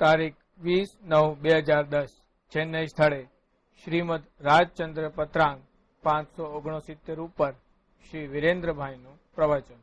તારીખ 20/9/2010 ચેન્નઈ સ્થળે શ્રીમદ રાજચંદ્ર પત્રાંગ 569 ઉપર શ્રી વિરેન્દ્રભાઈનું પ્રવચન.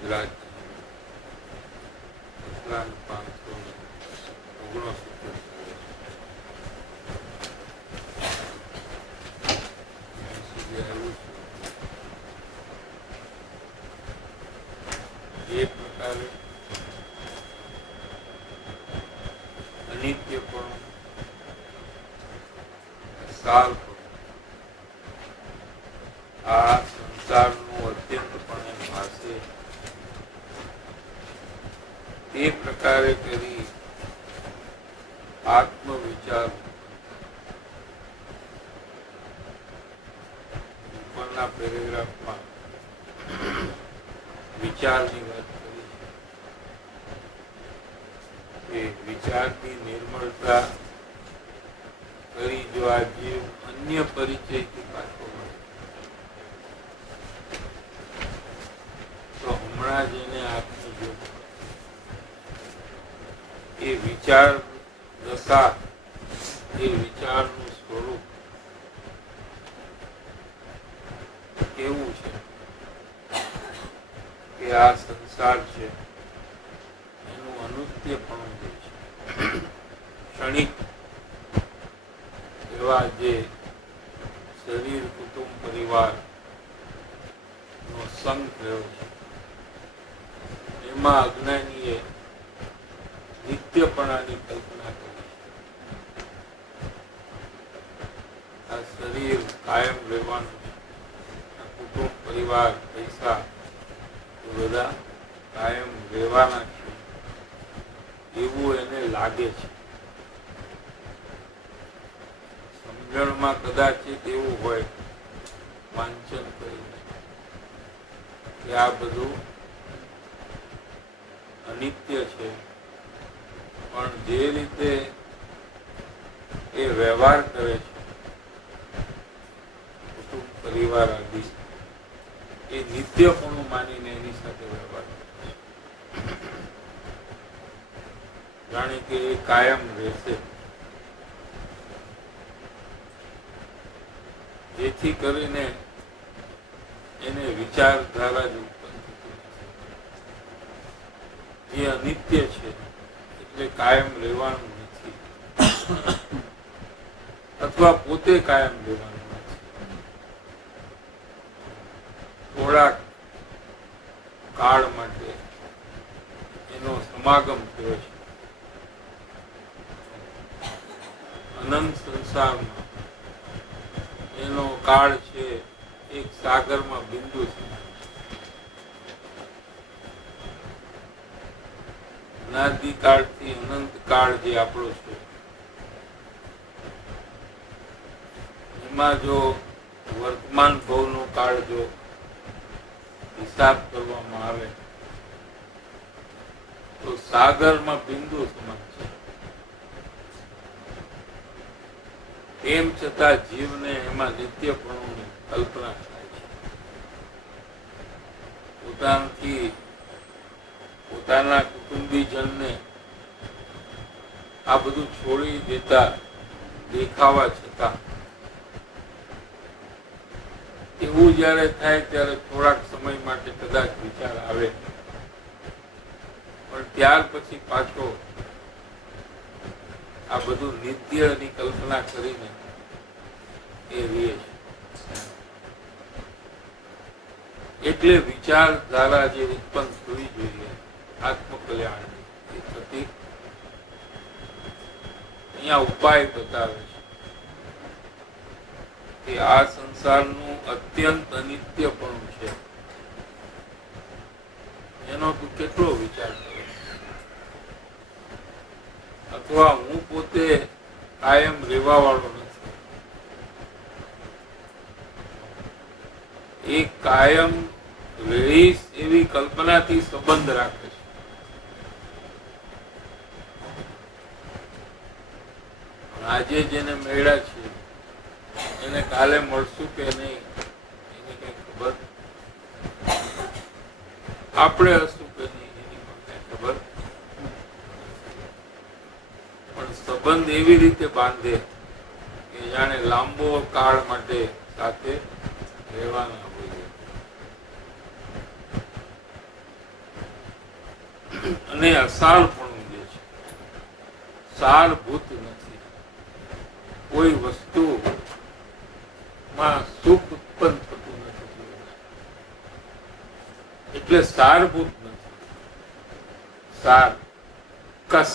ગુજરાત ઉપરાંત 569 એ પ્રકારે અનિત્ય પણ કાલ આ સંસારનું અત્યંતપણે ભાષે એ પ્રકારે કરી આત્મવિચાર ઉપરના પેરેગ્રાફમાં વિચારની વાત કરી છે. એ વિચારની નિર્મળતા કરી જો આ જીવ અન્ય પરિચયથી પાછો મળે તો હમણાં જ એને આત્મયોગ એ વિચાર દશા એ વિચારનું સ્વરૂપ કેવું છે કે આ સંસાર છે એનું અનુત્યપણું જે છે ક્ષણિક એવા જે શરીર કુટુંબ પરિવાર નો સંગ થયો છે એમાં અજ્ઞાનીએ નિત્યપણાની કલ્પના કરી. આ શરીર કાયમ રહેવાનું છે, આ કુટુંબ પરિવાર પૈસા એ બધા કાયમ રહેવાના છે એવું એને લાગે છે. સમજણમાં કદાચ એવું હોય વાંચન કરીને કે આ બધું અનિત્ય છે, પણ જે રીતે એ વ્યવહાર કરે છે કુટુંબ પરિવાર આદિ એ નિત્યપણું માનીને એની સાથે વ્યવહાર કરે છે. જાણે કે એ કાયમ રહેશે, જેથી કરીને એને વિચારધારા જ ઉત્પન્ન થતી નથી. એ અનિત્ય છે એટલે કાયમ રહેવાનું નથી, અથવા પોતે કાયમ રહેવાનું નથી. થોડાક કાળ માટે એનો સમાગમ થયો છે અનંત સંસારમાં. એનો કાળ છે એક સાગરમાં બિંદુ છે. અનાદિકાળથી અનંત કાળ જે આપણો છે એમાં જો વર્તમાન ભવનો કાળ જો હિસાબ કરવામાં આવે તો સાગરમાં બિંદુ સમાન છે. તેમ છતાં જીવને એમાં નિત્યપણુની કલ્પના થાય છે. પોતાનાથી પોતાના કુટુંબીજનને આ બધું છોડી દેતા દેખાવા છતાં એવું જયારે થાય ત્યારે થોડાક સમય માટે કદાચ વિચાર આવે, પણ ત્યાર પછી પાછો આ બધું નિત્યની કલ્પના કરીને એ રહે છે. એટલે વિચારધારા જે ઉત્પન્ન થવી જોઈએ આત્મકલ્યાણ એ થતી અહીંયા ઉપાય બતાવે છે કે આ સંસારનું અત્યંત અનિત્યપણું છે એનો તું કેટલો વિચાર કરે, અથવા હું પોતે કાયમ રહેવા વાળો નથી, એ કાયમ રહીશ એવી કલ્પનાથી સંબંધ રાખે છે. આજે જેને મળ્યા છે એને કાલે મળશું કે નહીં એની કઈ ખબર, આપણે હશું કે નહીં એની પણ કઈ ખબર, પણ સંબંધ એવી રીતે બાંધે કે જાણે લાંબો કાળ માટે સાથે રહેવાના હોઈએ. અને અસારપણું જે છે સારભૂત નથી. કોઈ વસ્તુ માં સુખ ઉત્પન્ન થતું નથી એટલે સારભૂત નથી. સાર કસ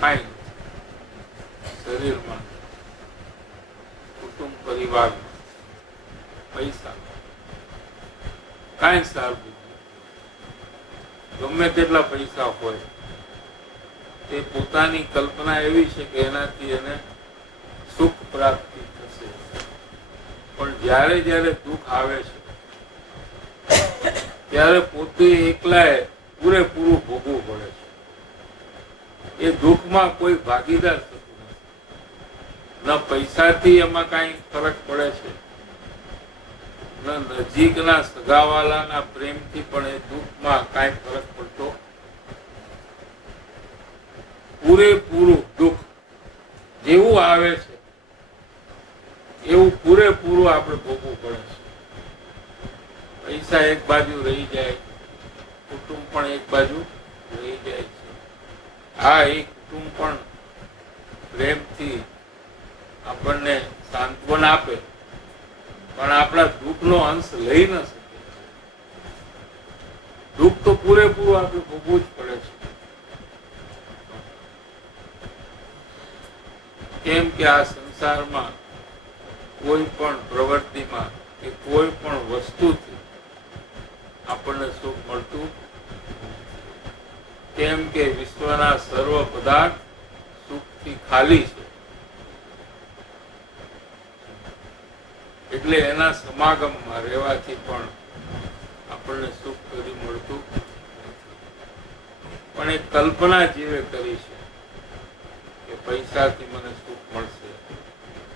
કાંઈ શરીરમાં, કુટુંબ પરિવારમાં, પૈસા કાંઈ સારભૂત નથી. ગમે તેટલા પૈસા હોય, તે પોતાની કલ્પના એવી છે કે એનાથી એને સુખ પ્રાપ્તિ થશે. પણ જ્યારે જ્યારે દુઃખ આવે છે ત્યારે પોતે એકલાએ પૂરેપૂરું ભોગવવું પડે છે. એ દુઃખમાં કોઈ ભાગીદાર થતું નથી. ન પૈસાથી એમાં કાંઈ ફરક પડે છે, ન નજીકના સગાવાલાના પ્રેમથી પણ એ દુઃખમાં કાંઈ ફરક પડતો. પૂરેપૂરું દુઃખ જેવું આવે છે એવું પૂરેપૂરું આપણે ભોગવવું પડે છે. પૈસા એક બાજુ રહી જાય, કુટુંબ પણ એક બાજુ રહી જાય છે. આ એક કુટુંબ પણ પ્રેમથી આપણને સાંત્વન આપે, પણ આપણા દુઃખનો અંશ લઈ ન શકે. દુઃખ તો પૂરેપૂરું આપણે ભોગવવું જ પડે છે. કેમ કે આ સંસારમાં કોઈ પણ પ્રવૃત્તિમાં કે કોઈ પણ વસ્તુથી આપણને સુખ મળતું નથી. કેમ કે વિશ્વના સર્વ પદાર્થ સુખથી ખાલી છે. એટલે એના સમાગમમાં રહેવાથી પણ આપણને સુખ કદી મળતું નથી. પણ એ કલ્પના જીવે કરી છે કે પૈસાથી મને સુખ મળશે,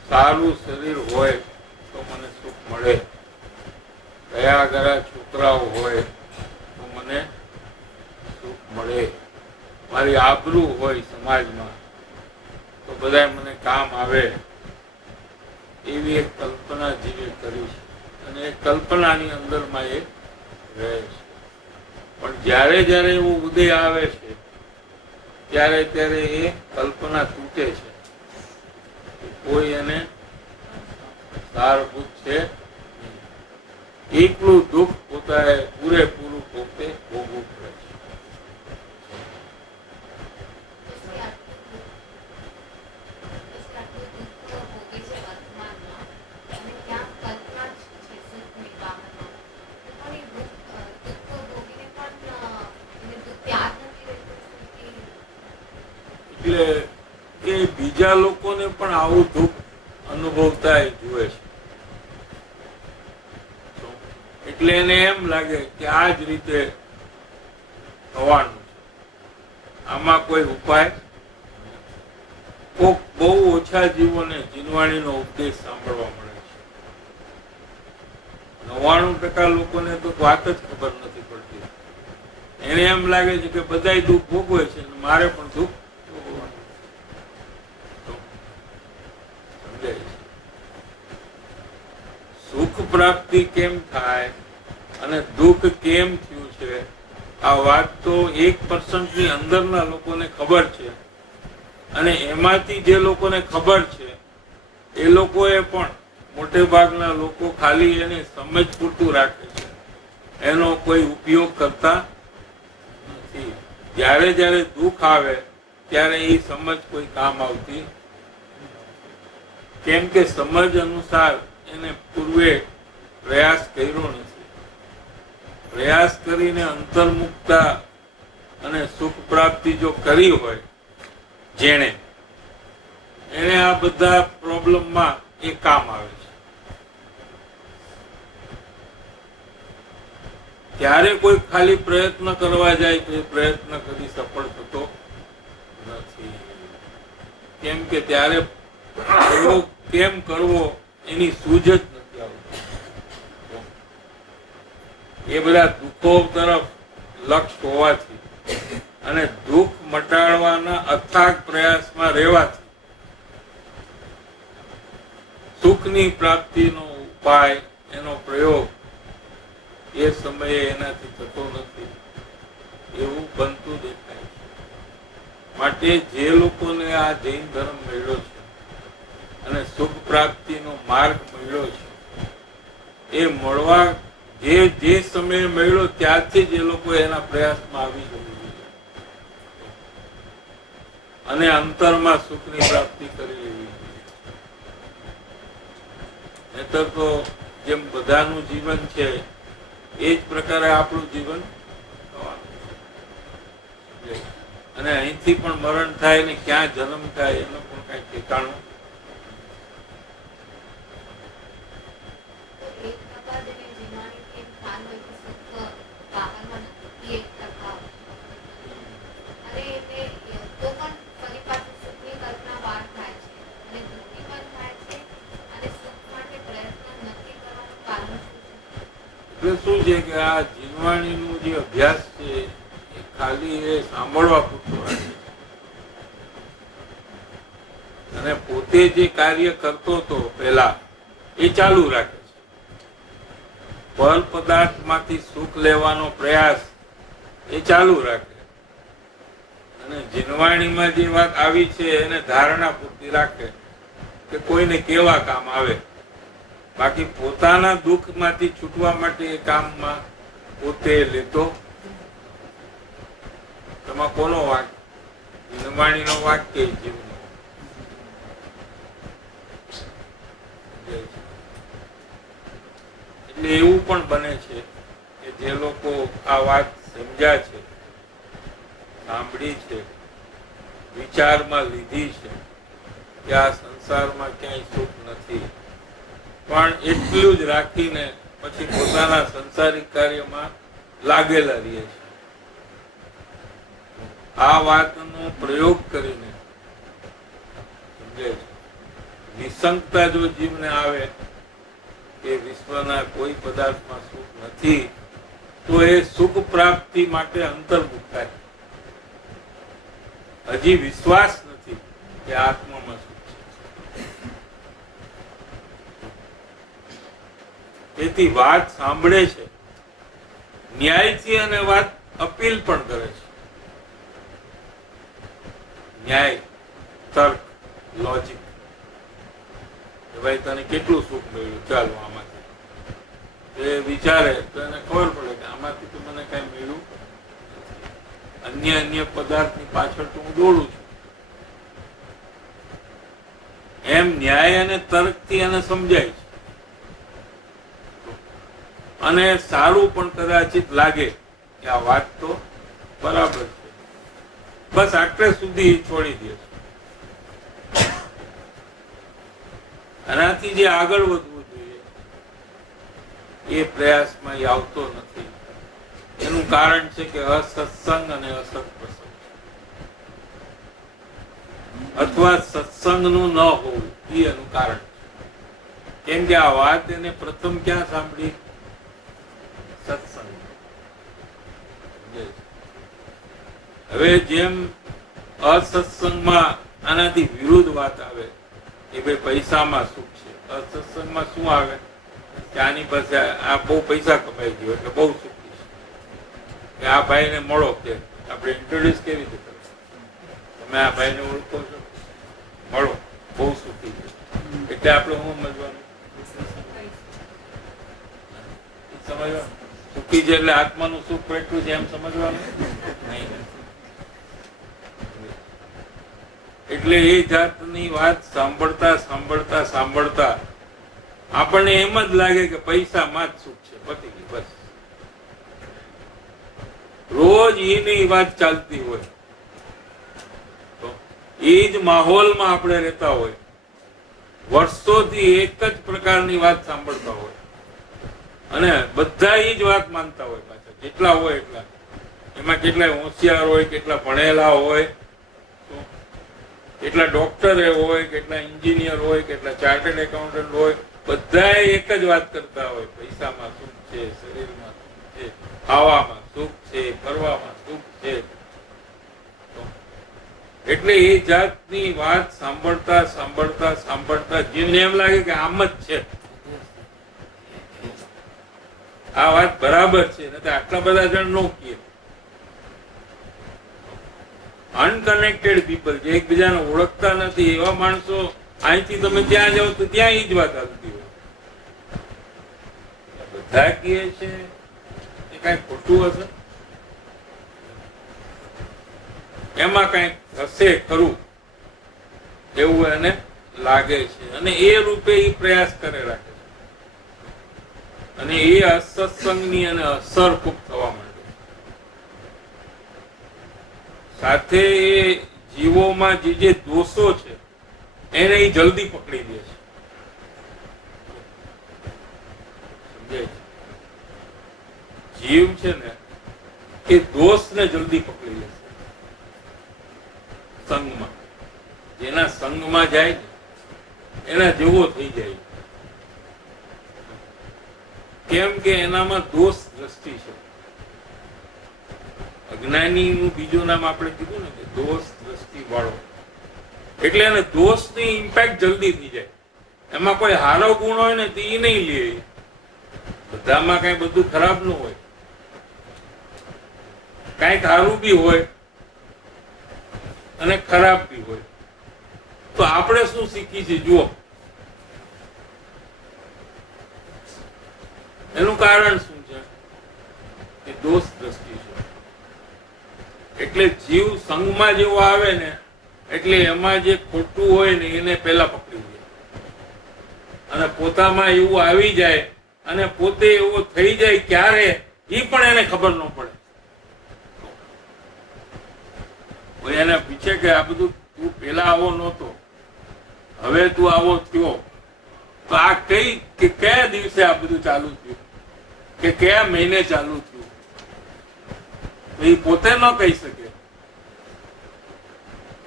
સારું શરીર હોય તો મને સુખ મળે, દયાગરા છોકરાઓ હોય તો મને સુખ મળે, મારી આબરૂ હોય સમાજમાં તો બધા મને કામ આવે, એવી એક કલ્પના જીવે કરી છે. અને એ કલ્પનાની અંદરમાં એ રહે છે. પણ જ્યારે જ્યારે એવો ઉદય આવે છે ત્યારે ત્યારે એ કલ્પના તૂટે છે. કોઈ એને સારભૂત છે. એકલું દુઃખ પોતાએ પૂરેપૂરું પોતે ભોગવવું પડે છે. એટલે એ બીજા લોકોને પણ આવું દુઃખ અનુભવતા જુએ છે. એટલે એને એમ લાગે કે આ જ રીતે થવાનું છે, આમાં કોઈ ઉપાય. કોક બહુ ઓછા જીવોને જીનવાણીનો ઉપદેશ સાંભળવા મળે છે. 99% લોકોને તો વાત જ ખબર નથી પડતી. એને એમ લાગે છે કે બધાય દુઃખ ભોગવે છે અને મારે પણ દુઃખ ભોગવવાનું. સમજાય છે? સુખ પ્રાપ્તિ કેમ થાય અને દુઃખ કેમ થયું છે, આ વાત તો 1% ની અંદરના લોકોને ખબર છે. અને એમાંથી જે લોકોને ખબર છે એ લોકોએ પણ મોટે ભાગના લોકો ખાલી એને સમજ પૂરતું રાખે છે, એનો કોઈ ઉપયોગ કરતા નથી. જ્યારે જ્યારે દુઃખ આવે ત્યારે એ સમજ કોઈ કામ આવતી. કેમ કે સમજ અનુસાર એને પૂર્વે પ્રયાસ કર્યો નથી. પ્રયાસ કરીને અંતર્મુક્તા અને સુખ પ્રાપ્તિ જો કરી હોય જેણે, એને આ બધા પ્રોબ્લેમમાં એ કામ આવે છે. ત્યારે કોઈ ખાલી પ્રયત્ન કરવા જાય તો એ પ્રયત્ન કદી સફળ થતો નથી. કેમ કે ત્યારે પ્રયોગ કેમ કરવો એની સૂઝ જ નથી આવતી. એ બધા દુઃખો તરફ લક્ષ્ય હોવાથી અને દુઃખ મટાડવાના અથાગ પ્રયાસમાં રહેવાથી સુખની પ્રાપ્તિનો ઉપાય, એનો પ્રયોગ એ સમયે એનાથી થતો નથી, એવું બનતું દેખાય છે. માટે જે લોકોને આ જૈન ધર્મ મળ્યો છે અને સુખ પ્રાપ્તિનો માર્ગ મળ્યો છે, એ મળવા જે સમયે મળ્યો ત્યારથી જ એ લોકો એના પ્રયાસમાં આવી જવું જોઈએ અને અંતરમાં સુખની પ્રાપ્તિ કરી લેવી જોઈએ. નહીતર તો જેમ બધાનું જીવન છે એ જ પ્રકારે આપણું જીવન થવાનું છે. લે, અને અહીંથી પણ મરણ થાય ને ક્યાં જન્મ થાય એનું પણ કઈ ઠેકાણું. એટલે શું છે કે આ જીનવાણીનું જે અભ્યાસ છે એ ખાલી એ સાંભળવા પૂરતો રાખે છે, અને પોતે જે કાર્ય કરતો હતો પેલા એ ચાલુ રાખે છે. ફળ પદાર્થમાંથી સુખ લેવાનો પ્રયાસ એ ચાલુ રાખે, અને જીનવાણીમાં જે વાત આવી છે એને ધારણા પૂરતી રાખે કે કોઈને કેવા કામ આવે. બાકી પોતાના દુઃખમાંથી છૂટવા માટે એ કામમાં પોતે લેતો. તેમાં કોનો વાક? જીનવાણીનો વાક કે જીવનો? એટલે એવું પણ બને છે કે જે લોકો આ વાત સમજ્યા છે, સાંભળી છે, વિચારમાં લીધી છે કે આ સંસારમાં ક્યાંય સુખ નથી, પણ એટલું જ રાખીને પછી પોતાના સંસારિક કાર્યમાં લાગેલા રહે છે. આ વાતનો પ્રયોગ કરીને સમજે છે. નિસંગતા જો જીવને આવે કે વિશ્વના કોઈ પદાર્થમાં સુખ નથી, તો એ સુખ પ્રાપ્તિ માટે અંતર્મુખ થાય. હજી વિશ્વાસ નથી કે આત્મામાં સુખ છે. તેથી વાત સાંભળે છે ન્યાયથી, અને વાત અપીલ પણ કરે છે. ન્યાય, તર્ક, લોજિક કે ભાઈ તને કેટલું સુખ મળ્યું, ચાલો આમાંથી. એ વિચારે તો એને ખબર પડે કે આમાંથી તો મને કઈ મળ્યું નથી. અન્ય પદાર્થની પાછળ તો હું દોડું છું. એમ ન્યાય અને તર્કથી એને સમજાય છે, અને સારું પણ કદાચિત લાગે કે આ વાત તો બરાબર છે. બસ આટલે સુધી છોડી દે છે. આનાથી જે આગળ વધવું જોઈએ એ પ્રયાસમાં એ આવતો નથી. એનું કારણ છે કે અસત્સંગ અને અસત્પ્રસંગ, અથવા સત્સંગનું ન હોવું એ એનું કારણ છે. કેમ કે આ વાત એને પ્રથમ ક્યાં સાંભળી? સત્સંગ. હવે જેમ અસત્સંગમાં આનાથી વિરુદ્ધ વાત આવે કે ભાઈ પૈસામાં સુખ છે, અસત્સંગમાં શું આવે કે આની પાસે આ બહુ પૈસા કમાઈ ગયો એટલે બહુ સુખી છે, કે આ ભાઈને મળો. કે આપણે ઇન્ટ્રોડ્યુસ કેવી રીતે કરો? તમે આ ભાઈને ઓળખો છો, મળો, બહુ સુખી છે. એટલે આપણે શું સમજવાનું? સમજવાનું સુખી છે એટલે આત્માનું સુખ પેટલું છે એમ સમજવાનું નહીં. એટલે એ જાતની વાત સાંભળતા સાંભળતા સાંભળતા આપણને એમ જ લાગે કે પૈસામાં જ સુખ છે, પતી ગઈ બસ. રોજ એની વાત ચાલતી હોય, તો એ જ માહોલમાં આપણે રહેતા હોય, વર્ષોથી એક જ પ્રકારની વાત સાંભળતા હોય, અને બધા એ જ વાત માનતા હોય. પાછા જેટલા હોય એટલા, એમાં કેટલાય હોશિયાર હોય, કેટલા ભણેલા હોય, કેટલા ડોક્ટર હોય, કેટલા એન્જિનિયર હોય, કેટલા ચાર્ટર્ડ એકાઉન્ટન્ટ હોય, બધા એક જ વાત કરતા હોય, પૈસામાં સુખ છે, શરીરમાં સુખ છે, ખાવામાં સુખ છે, ફરવામાં સુખ છે. એટલે એ જાતની વાત સાંભળતા સાંભળતા સાંભળતા જેમને એમ લાગે કે આમ જ છે, આ વાત બરાબર છે, નથી આટલા બધા જણ નો કહે. અનકનેક્ટેડ પીપલ, જે એકબીજાને ઓળખતા નથી એવા માણસો, અહીંથી તમે ત્યાં જાઓ તો ત્યાં એ જ વાત હાલતી હોય. બધા કહે છે એ કઈ ખોટું હશે, એમાં કઈક હશે ખરું એવું એને લાગે છે, અને એ રૂપે એ પ્રયાસ કરે રાખે છે, અને એ અસત્સંગની અને અસર ખૂબ થવા માંડે. સાથે એ જીવોમાં જે દોષો છે એને એ જલ્દી પકડી લે છે. સમજાય છે? જીવ છે ને એ દોષને જલ્દી પકડી લે છે સંગમાં. જેના સંગમાં જાય ને એના જેવો થઈ જાય. કેમ કે એનામાં દોષ દ્રષ્ટિ છે. અજ્ઞાની નું બીજું નામ આપણે કીધું ને કે દોષ દ્રષ્ટિ વાળો. એટલે એને દોષની ઇમ્પેક્ટ જલ્દી થઈ જાય. એમાં કોઈ હારો ગુણ હોય ને તે નહીં લે. બધામાં કઈ બધું ખરાબ ન હોય, કઈક સારું બી હોય અને ખરાબ બી હોય. તો આપણે શું શીખી છે જુઓ. એનું કારણ શું છે? એ દોષ દ્રષ્ટિ છે. એટલે જીવ સંગમાં જેવો આવે ને એટલે એમાં જે ખોટું હોય ને એને પેલા પકડી લે અને પોતામાં એવું આવી જાય અને પોતે એવો થઈ જાય ક્યારે એ પણ એને ખબર ન પડે. કોઈ એને પૂછે કે આ બધું તું પેલા આવો નહોતો, હવે તું આવો થયો, તો આ કયા દિવસે આ બધું ચાલુ થયું કે કયા મહિને ચાલુ થયું? તો એ પોતે ન કહી શકે.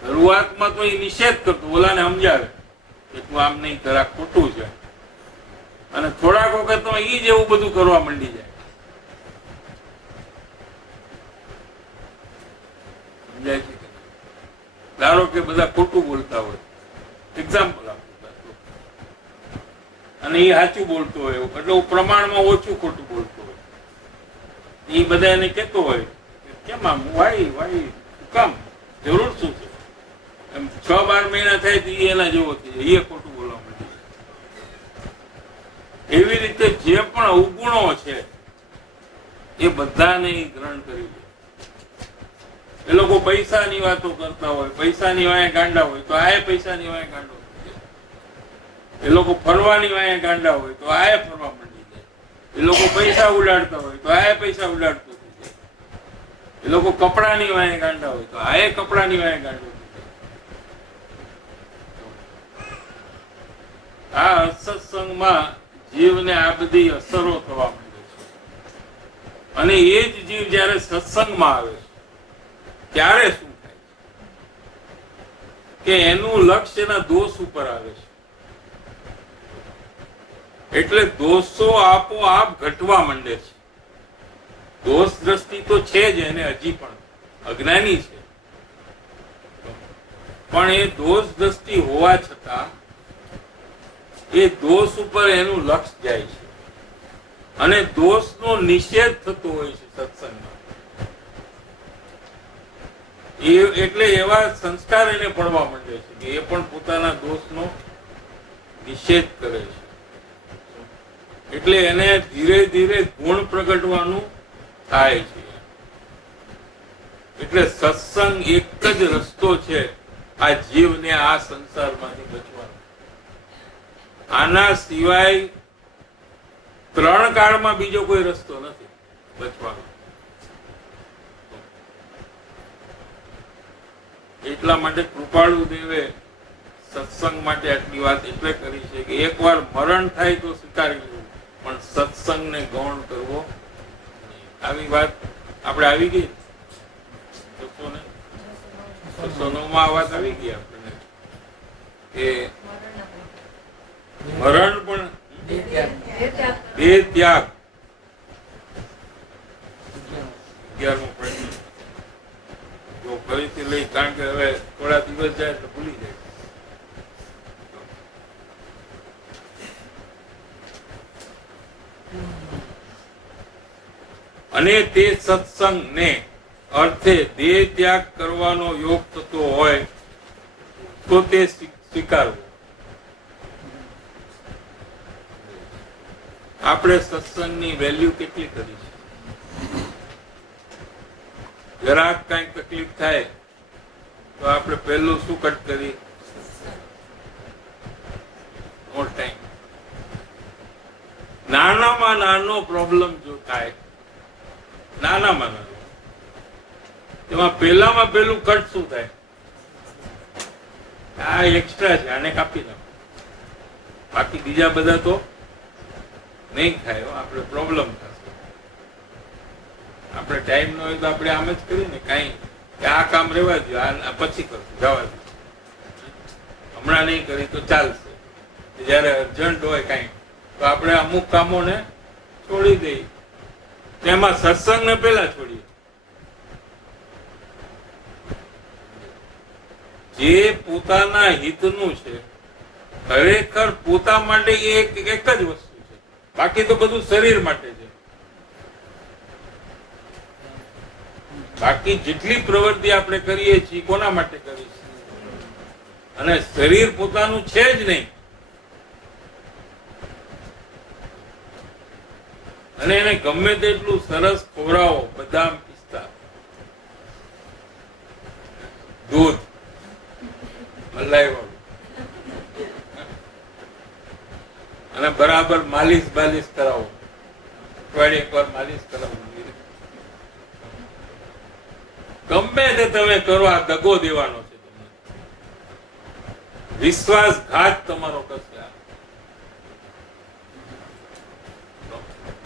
શરૂઆતમાં તો એ નિષેધ કરતો, ઓલાને સમજાવે કે તું આમ નહીં કરા, ખોટું છે. અને થોડાક વખત તો એ જ એવું બધું કરવા માંડી જાય. સમજાય છે? ધારો કે બધા ખોટું બોલતા હોય, એક્ઝામ્પલ આપું, અને એ સાચું બોલતો હોય એટલે પ્રમાણમાં ઓછું ખોટું બોલતો હોય. એ બધા એને કેતો હોય કેમ આમ વાઈ કામ જરૂર શું છે? એમ 6-12 મહિના થાય તો એના જેવો થઈ જાય, એ ખોટું બોલવા માંડી જાય. એવી રીતે જે પણ અવગુણો છે એ બધાને ગ્રહણ કરી લે. એ લોકો પૈસાની વાતો કરતા હોય, પૈસાની વાંહે ગાંડા હોય તો આ પૈસાની વાંહે ગાંડો થઈ જાય. એ લોકો ફરવાની વાંહે ગાંડા હોય તો આ ફરવા માંડી જાય. એ લોકો પૈસા ઉડાડતા હોય તો આ પૈસા ઉડાડતો થઈ જાય. એ લોકો કપડાની વાંહે ગાંડા હોય તો આ કપડાની વાંહે ગાંડો થઈ જાય. આ સત્સંગમાં જીવને આ બધી અસરો થવા માંડે છે. અને એ જ જીવ જયારે સત્સંગમાં આવે છે ત્યારે શું થાય કે એનું લક્ષ્ય એના દોષ ઉપર આવે છે. એટલે દોષો આપોઆપ ઘટવા માંડે છે. દોષ દ્રષ્ટિ તો છે જ એને, હજી પણ અજ્ઞાની છે, પણ એ દોષ દ્રષ્ટિ હોવા છતાં એ દોષ ઉપર એનું લક્ષ્ય જાય છે અને દોષનો નિષેધ થતો હોય છે સત્સંગમાં. એટલે એવા સંસ્કાર એને પડવા માંડે છે કે એ પણ પોતાના દોષનો નિષેધ કરે છે. એટલે એને ધીરે ધીરે ગુણ પ્રગટવાનું થાય છે. એટલે સત્સંગ એક જ રસ્તો છે આ જીવને આ સંસારમાંથી બચવાનો. આના સિવાય 3 કાળમાં બીજો કોઈ રસ્તો નથી બચવાનો. એટલા માટે કૃપાળુ દેવે સત્સંગ માટે આટલી વાત એટલે કરી છે કે એકવાર મરણ થાય તો સ્વીકારી લેવું, પણ સત્સંગને ગૌણ કરવો નહીં. આવી વાત આપણે આવી ગઈ 609 માં વાત આવી ગઈ આપણને કે મરણ પણ દેહ ત્યાગ. 11મો પ્રશ્ન જો ફરીથી લઈ, કારણ કે હવે થોડા દિવસ જાય એટલે ભૂલી જાય. અને તે સત્સંગ ને અર્થે દેહ ત્યાગ કરવાનો યોગ થતો હોય તો તે સ્વીકારવું. આપણે સત્સંગની વેલ્યુ કેટલી કરી છે? જરાક કઈક તકલીફ થાય તો આપણે પહેલું શું કટ કરી? નો ટાઈમ. નાનામાં નાનો પ્રોબ્લેમ જો થાય, નાનામાં નાનો, એમાં પહેલામાં પહેલું કટ શું થાય? આ એક્સ્ટ્રા છે, આને કાપી નાખો. બાકી બીજા બધા તો નહીં થાય. આપણે પ્રોબ્લેમ થશે. આપણે ટાઈમ ન હોય તો આપણે આમ જ કરીએ ને, કાંઈ કે આ કામ રહેવા દો, આ પછી કરશું, જવા દો, હમણાં નહીં કરી તો ચાલશે. જયારે અર્જન્ટ હોય કાંઈ તો આપણે અમુક કામોને છોડી દઈએ. તેમાં સત્સંગને પેલા છોડીએ. જે પોતાના હિતનું છે, ખરેખર પોતા માટે એક જ વસ્તુ છે, બાકી તો બધું શરીર માટે છે. બાકી જેટલી પ્રવૃત્તિ આપણે કરીએ છીએ કોના માટે કરીએ છીએ? અને શરીર પોતાનું છે જ નહીં. અને એને ગમે તેટલું સરસ ખવડાવો, બદામ, પિસ્તા, દૂધ, મલાઈ વાળું, અને બરાબર માલિશ બાલિશ કરાવો, અઠવાડિયે એકવાર માલિશ કરાવો. ગમે તે તમે કરો, આ દગો દેવાનો છે તમને. વિશ્વાસઘાત તમારો કરશે.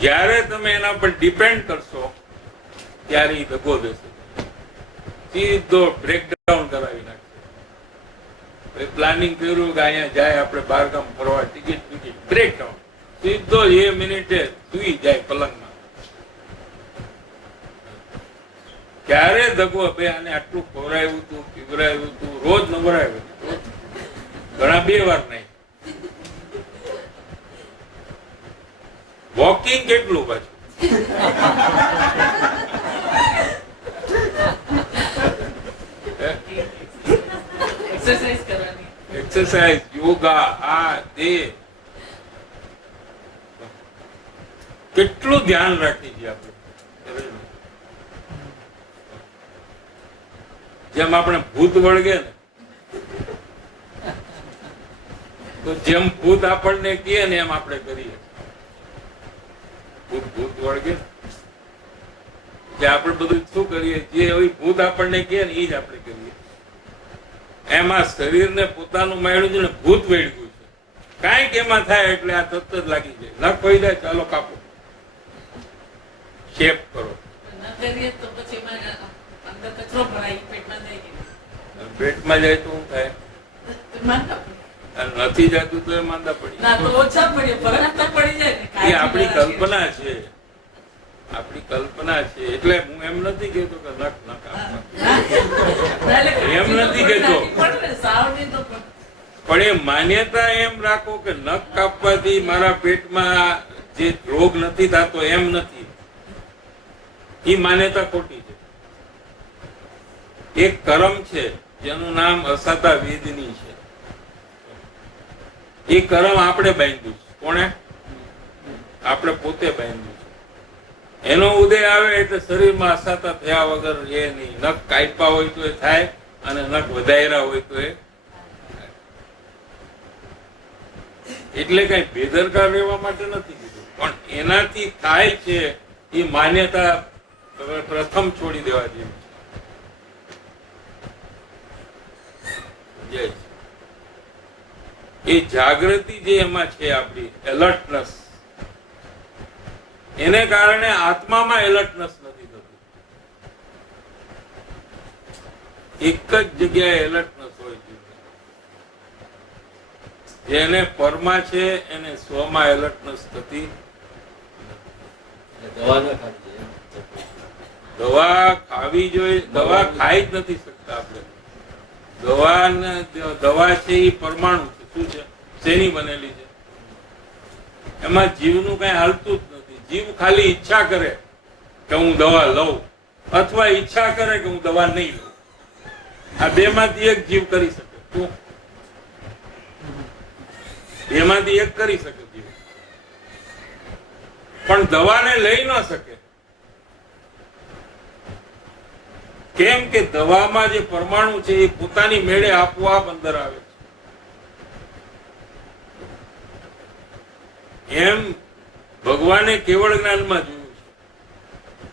જ્યારે તમે એના પર ડિપેન્ડ કરશો ત્યારે એ દગો દેશે, સીધો બ્રેકડાઉન કરાવી નાખશે. પ્લાનિંગ કર્યું કે અહીંયા જાય આપણે બહારગામ ફરવા, ટિકિટ બ્રેકડાઉન, સીધો એ મિનિટે સુઈ જાય પલંગમાં. ક્યારે દગો? ભાઈ આને આટલું ખવડાવ્યું હતું, પીવરાયું હતું, રોજ નવરાયું, ઘણા 2 વાર નહીં. વોકિંગ કેટલું પાછું? એક્સરસાઇઝ, યોગા, આ તે કેટલું ધ્યાન રાખી છીએ આપણે. જેમ આપણે ભૂત વળગે ને, તો જેમ ભૂત આપણને કહે ને એમ આપણે કરીએ. ભૂત વળગે જે આપણે બધું શું કરીએ, જે ભૂત આપણને કહે ને એ જ આપણે કરીએ. એમાં શરીરને પોતાનું માયડું છે ને, ભૂત વેડ્યું છે. કાંઈક એમાં થાય એટલે આ તરત જ લાગી જાય. ન કોઈ જાય, ચાલો કાપો, શેપ કરો. પેટમાં જાય તો શું થાય? નથી જતું તો એ માંદા પડી. એ આપણી કલ્પના છે, આપણી કલ્પના છે. એટલે હું એમ નથી કેતો કે નખ ન કાપવા, એમ નથી કેતો, પણ એ માન્યતા એમ રાખો કે નખ કાપવાથી મારા પેટમાં જે રોગ નથી થતો, એમ નથી. એ માન્યતા ખોટી છે. એક કર્મ છે જેનું નામ અસાતા વેદની છે. એ કર્મ આપણે બાંધ્યું છે. કોણે? આપણે પોતે બાંધ્યું છે. એનો ઉદય આવે એટલે શરીરમાં અસાતા થયા વગર એ નહીં. નખ કાપ્યા હોય તો એ થાય, અને નખ વધાર્યા હોય તો એ થાય. એટલે કઈ બેદરકાર રહેવા માટે નથી કીધું, પણ એનાથી થાય છે એ માન્યતા પ્રથમ છોડી દેવા જેવી છે. એ જાગૃતિ જે એમાં છે, આપણી એલર્ટનેસ, એને કારણે આત્મામાં એલર્ટનેસ નથી થતું. એક જ જગ્યાએ એલર્ટનેસ હોય છે. જેને પરમાં છે એને સ્વમાં એલર્ટનેસ થતી. દવા ખાવી જોઈએ, દવા ખાઈ જ નથી શકતા આપણે. દવા છે એ પરમાણુ છે. શું છે? શેની બનેલી છે? એમાં જીવનું કઈ હાલતું જ નથી. જીવ ખાલી ઈચ્છા કરે કે હું દવા લઉં, અથવા ઈચ્છા કરે કે હું દવા નહીં લઉં. આ બે માંથી એક જીવ કરી શકે. એમાંથી એક કરી શકે જીવ, પણ દવાને લઈ ન શકે. કેમ કે દવામાં જે પરમાણુ છે એ પોતાની મેળે આપોઆપ અંદર આવે છે. એમ ભગવાને કેવળ જ્ઞાનમાં જોયું છે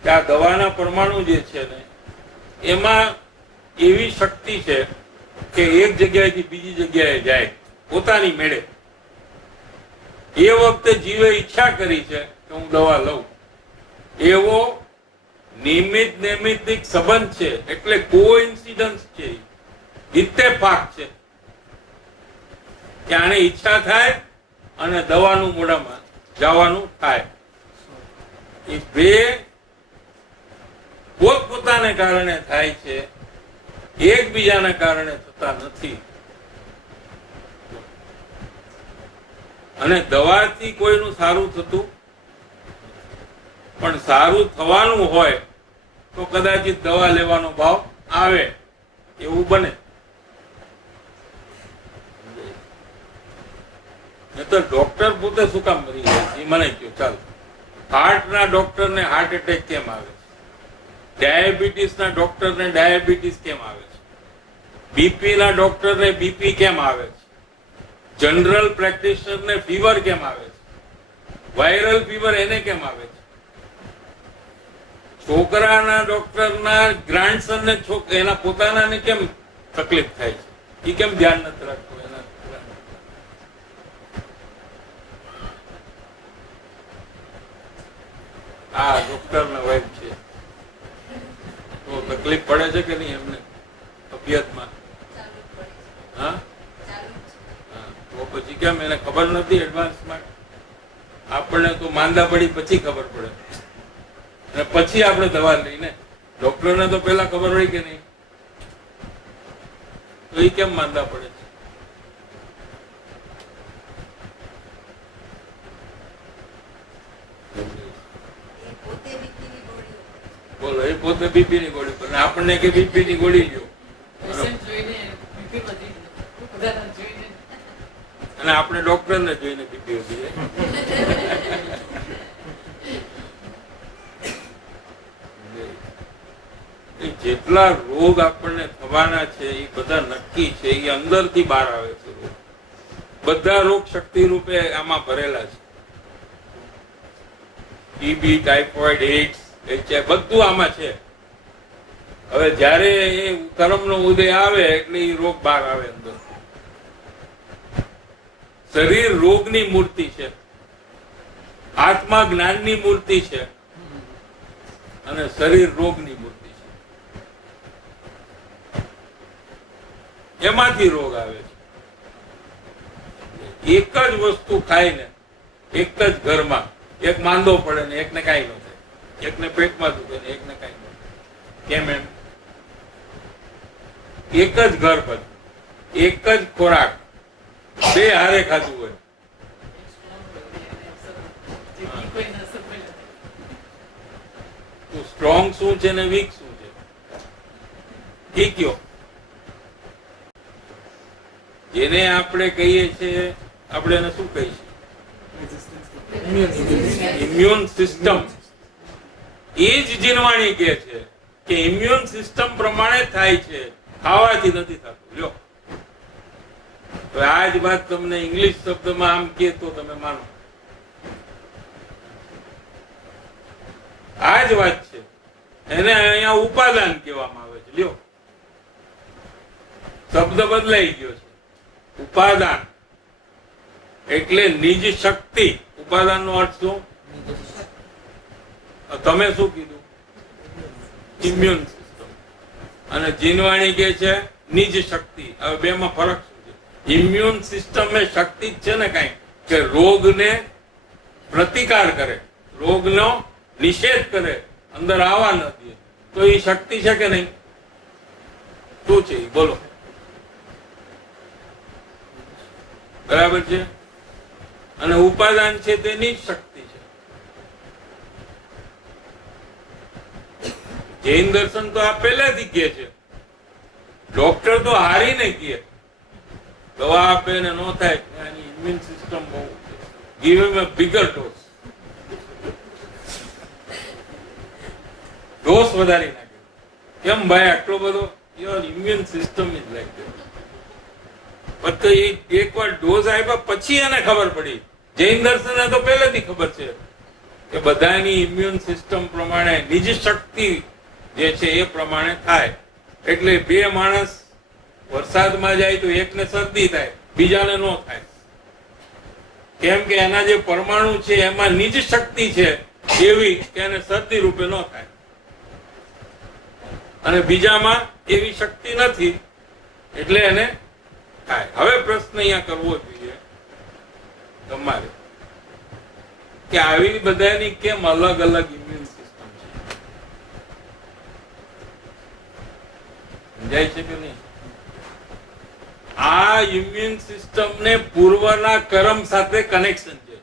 કે આ દવાના પરમાણુ જે છે ને એમાં એવી શક્તિ છે કે એક જગ્યાએથી બીજી જગ્યાએ જાય પોતાની મેળે. એ વખતે જીવે ઈચ્છા કરી છે કે હું દવા લઉં, એવો નિમિત્તિક સંબંધ છે, એટલે કોઇન્સિડન્સ છે, ઇત્તેફાક છે કે આને ઈચ્છા થાય અને દવાનું મોઢામાં જવાનું થાય. એ બે પોતપોતાને કારણે થાય છે, એકબીજાને કારણે થતા નથી. અને દવાથી કોઈનું સારું થતું પણ સારું થવાનું હોય તો કદાચિત દવા લેવાનો ભાવ આવે, એવું બને. તો ડોક્ટર પોતે શું કામ મરી જાય એ મને કહ્યું. ચાલો, હાર્ટના ડોક્ટરને હાર્ટ એટેક કેમ આવે છે? ડાયાબિટીસના ડોક્ટરને ડાયાબિટીસ કેમ આવે છે? બીપીના ડોક્ટરને બીપી કેમ આવે છે? જનરલ પ્રેક્ટિશનરને ફીવર કેમ આવે છે? વાયરલ ફીવર એને કેમ આવે છે? છોકરાના ડોક્ટરના ગ્રાન્ડસનને એના પોતાનાને કેમ તકલીફ થાય છે? એ કેમ ધ્યાન નથી રાખતું? આ ડોક્ટર ના વાઇફ છે તો તકલીફ પડે છે કે નહીં એમને તબિયતમાં? હા, તો પછી કેમ એને ખબર નથી એડવાન્સમાં? આપણને તો માંદા પડી પછી ખબર પડે અને પછી આપણે દવા લઈને. ડોક્ટરને તો પેલા ખબર હોય કે નહીં, તો એ કેમ માંદા પડે છે? બોલો, એ પોતે બીપી ની ગોળી પર, આપણને કે બીપી ની ગોળી લ્યો અને આપણે ડોક્ટર ને જોઈને બીપી વધી જાય. જેટલા રોગ આપણને થવાના છે એ બધા નક્કી છે, એ અંદરથી બહાર આવે છે. બધા રોગ શક્તિ રૂપે આમાં ભરેલા છે. ટીબી, ટાઇફોઇડ, એઇડ્સ, બધું આમાં છે. હવે જયારે એ કર્મનો ઉદય આવે એટલે એ રોગ બહાર આવે અંદર. શરીર રોગની મૂર્તિ છે, આત્મા જ્ઞાનની મૂર્તિ છે અને શરીર રોગની મૂર્તિ છે. એમાંથી રોગ આવે છે. એક જ વસ્તુ ખાઈને એક જ ઘરમાં એક માંદો પડે ને એકને કાંઈ ન થાય, એકને પેટમાં દુખે ને એકને કાંઈ ન થાય. કેમ એમ? એક જ ઘર પર એક જ ખોરાક બે હારે ખાધું હોય. તો સ્ટ્રોંગ શું છે ને વીક શું છે? ઠીક કયો? જેને આપણે કહીએ છીએ, આપણે એને શું કહીએ? Immune system. એ જ જીનવાણી કે છે કે ઇમ્યુન સિસ્ટમ પ્રમાણે થાય છે, ખાવાથી નથી થતું. લ્યો, તો આ જ વાત તમને ઇંગ્લિશ શબ્દમાં આમ કે તો તમે માનો. આ જ વાત છે. એને અહીંયા ઉપાદાન કહેવામાં આવે છે. લ્યો, શબ્દ બદલાઈ ગયો છે. ઉપાદાન એટલે નિજ શક્તિ. ઉપાદાન નો અર્થ શું? તમે શું કીધું? Immune system. અને જીનવાણી કે છે નિજ શક્તિ. હવે બે માં ફરક શું છે? ઇમ્યુન સિસ્ટમ એ શક્તિ જ છે ને કઈ કે રોગને પ્રતિકાર કરે, રોગનો નિષેધ કરે, અંદર આવવા ન દે. તો એ શક્તિ છે કે નહીં? શું છે? બોલો. બરાબર છે. અને ઉપાદાન છે તેની જ શક્તિ છે. જૈન દર્શન તો આ પહેલાથી કહે છે. ડોક્ટર તો હારીને કહે, દવા આપે ને ન થાય, એની ઇમ્યુન સિસ્ટમ બહુ ગીવ હિમ અ બિગર ડોઝ. ડોઝ વધારી નાખે. કેમ ભાઈ આટલો બધો? Your immune system is like that. એક વાર ડોઝ આપ્યા પછી એને ખબર પડી. જૈન દર્શન તો પહેલેથી ખબર છે કે બધાની ઇમ્યુન સિસ્ટમ પ્રમાણે નિજ શક્તિ જે છે એ પ્રમાણે થાય. એટલે બે માણસ વરસાદમાં જાય તો એકને શરદી થાય, બીજાને ન થાય. કેમ કે એના જે પરમાણુ છે એમાં નિજ શક્તિ છે એવી કે એને શરદી રૂપે ન થાય, અને બીજામાં એવી શક્તિ નથી એટલે એને થાય. હવે પ્રશ્ન અહીંયા કરવો જોઈએ તમારે કે આવી બધાની કેમ અલગ અલગ ઇમ્યુન સિસ્ટમ છે? સમજાય છે કે નહીં? આ ઇમ્યુન સિસ્ટમ ને પૂર્વના કર્મ સાથે કનેક્શન છે.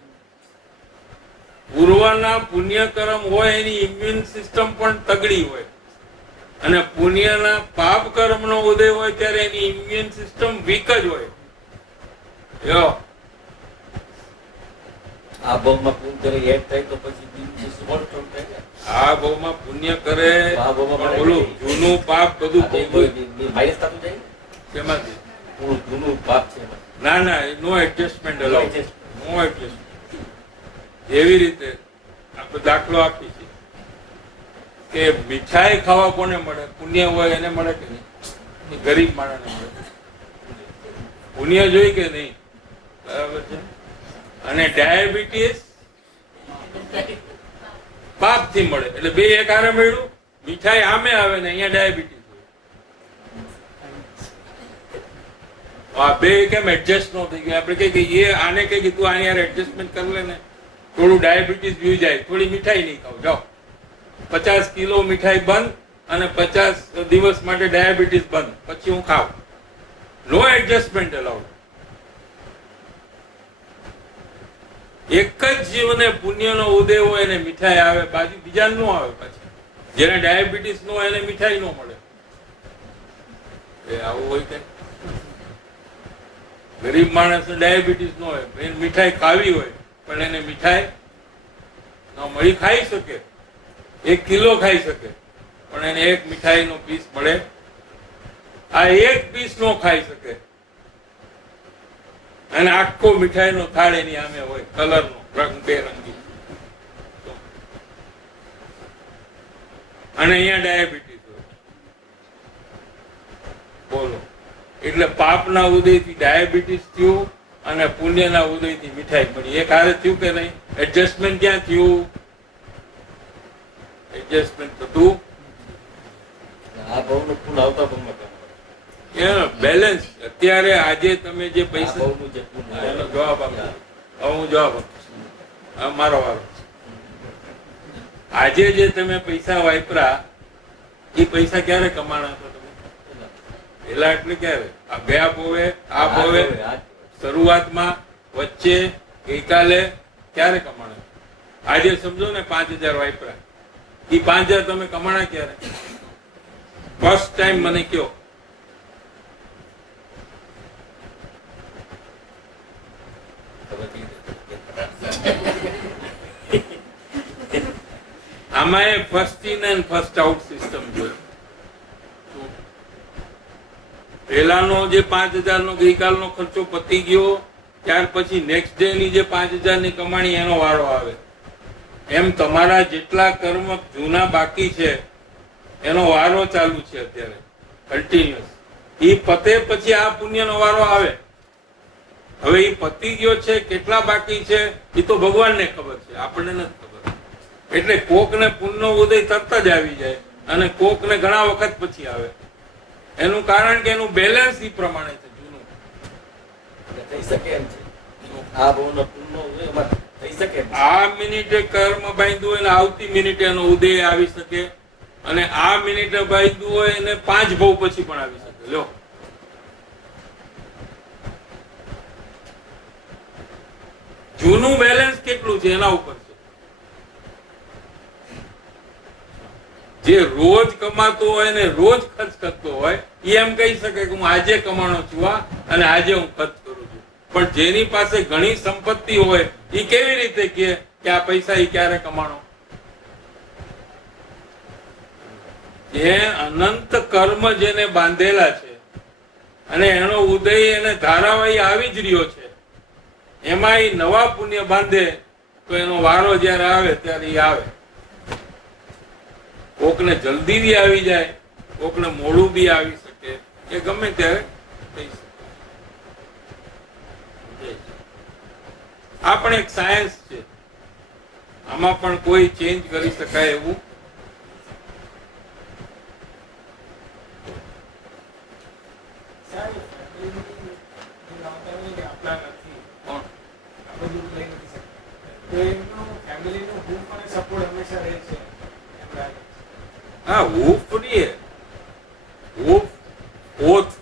પૂર્વના પુણ્ય કર્મ હોય એની ઇમ્યુન સિસ્ટમ પણ તગડી હોય, અને પુણ્યના પાપ કર્મનો ઉદય હોય ત્યારે એની ઇમ્યુન સિસ્ટમ વીક જ હોય. આ ભાવમાં પૂન કરે એડ થાય તો પછી બીજું સ્મોલ ટર્મ થાય. આ ભાવમાં પુણ્ય કરે આ ભાવમાં પણ ઓલું જૂનું પાપ બધું માઇનસ થતું જાય. શેમાંથી? જૂનું પાપ છે એમાં. ના ના, નો એડજસ્ટમેન્ટ અલાઉ, નો એડજસ્ટમેન્ટ. એવી રીતે આપણે દાખલો આપી છે કે મીઠાઈ ખાવા કોને મળે? પુણ્ય હોય એને મળે કે નહીં? ગરીબ માણસને મળે. પુણ્ય જોઈ કે નહીં? બરાબર છે. અને ડાયાબિટીસ પાપ થી મળે, એટલે બે એક હારે મળ્યું. મીઠાઈ આમે આવે ને અહીંયા ડાયાબિટીસ હોય. આ બે કેમ એડજસ્ટ ન થઈ ગયું? આપણે કહીએ એ આને કઈ તું આની યાર એડજસ્ટમેન્ટ કરી લે ને, થોડું ડાયાબિટીસ વ્યુ જાય, થોડી મીઠાઈ નહીં ખાવ, જાઓ 50 કિલો મીઠાઈ બંધ અને 50 દિવસ માટે ડાયાબિટીસ બંધ, પછી હું ખાવ. નો એડજસ્ટમેન્ટ અલાઉડ. એક જ જીવને પુણ્યનો ઉદય હોય એને મીઠાઈ આવે, બાજુ બીજા નો આવે. પછી જેને ડાયાબિટીસ નો હોય એને મીઠાઈ નો મળે. આવું હોય કે ગરીબ માણસ ડાયાબિટીસ નો હોય, એને મીઠાઈ ખાવી હોય પણ એને મીઠાઈ ન મળી. ખાઈ શકે, 1 કિલો ખાઈ શકે, પણ એને એક મીઠાઈ નો પીસ મળે. આ એક પીસ નો ખાઈ શકે, અને આખો મીઠાઈ નો થાળ એની સામે હોય, કલર નો, રંગબેરંગી. અને અહીંયા ડાયાબિટીસ હોય. બોલો, એટલે પાપના ઉદયથી ડાયાબિટીસ થયું અને પુણ્યના ઉદયથી મીઠાઈ મળી. એક હારે થયું કે નહીં? એડજસ્ટમેન્ટ ક્યાં થયું? એડજસ્ટમેન્ટ થતું આ ભાવનું પૂન આવતા ભાવમાં બેલેન્સ. અત્યારે આજે તમે જે પૈસા, ભાવનું જે પૂન એનો જવાબ આપો. હવે હું જવાબ આપીશ. હવે મારો વારો. આજે જે તમે પૈસા વાપરા એ પૈસા ક્યારે કમાણા હતા તમે? પેલા એટલે ક્યારે? આ ગયા પોવે, આ પોવે, શરૂઆતમાં, વચ્ચે, ગઈકાલે ક્યારે કમાણા? આજે સમજો ને 5000 વાપરા, એ 5000 તમે કમાણા ક્યારે? ફર્સ્ટ ટાઈમ મને કયો. આમાં first in and first out system જોઈ. પેલાનો જે 5000 નો ગઈકાલનો ખર્ચો પતી ગયો, ત્યાર પછી નેક્સ્ટ ડે ની જે 5000 ની કમાણી એનો વારો આવે. એમ તમારા જેટલા કર્મ જૂના બાકી છે એનો વારો ચાલુ છે અત્યારે કન્ટિન્યુઅસ. એ પતે પછી આ પુણ્યનો વારો આવે. હવે એ પતી ગયો છે, કેટલા બાકી છે એ તો ભગવાનને ખબર છે, આપણને નથી ખબર. એટલે કોક ને પુણ્યનો ઉદય તરત જ આવી જાય અને કોક ને ઘણા વખત પછી આવે. એનું કારણ કે એનું બેલેન્સ એ પ્રમાણે છે જૂનું. થઈ શકે એમ છે. આ ભાવનો પૂનનો ઉદય એમાં થઈ શકે એમ છે. આ મિનિટે કર્મ બાંધ્યું હોય ને આવતી મિનિટે એનો ઉદય આવી શકે, અને આ મિનિટે બાંધ્યું હોય એને 5 ભાવ પછી પણ આવી શકે. લો, જૂનું બેલેન્સ કેટલું છે એના ઉપર છે. જે રોજ કમાતો હોય ને રોજ ખર્ચ કરતો હોય એ એમ કહી શકે કે હું આજે કમાણો છું અને આજે હું ખર્ચ કરું છું. પણ જેની પાસે ઘણી સંપત્તિ હોય એ કેવી રીતે કહે કે આ પૈસા એ ક્યારે કમાણો? જે અનંત કર્મ જેને બાંધેલા છે અને એનો ઉદય એને ધારાવાહી આવી જ રહ્યો છે, એમાં એ નવા પુણ્ય બાંધે તો એનો વારો જયારે આવે ત્યારે એ આવે. કોકને જલ્દી બી આવી જાય, કોકને મોડું બી આવી શકે, એ ગમે ત્યારે થઈ શકે. આ પણ એક સાયન્સ છે, આમાં પણ કોઈ ચેન્જ કરી શકાય એવું આપણા નથી, કોણ? આપણે દુઃખ લઈ નથી શકતા, તો એમનું ફેમિલીનું હૂફ અને સપોર્ટ હંમેશા રહે છે એમ લાગે છે. હા, હૂફ નહીં, હૂફ ઓથ,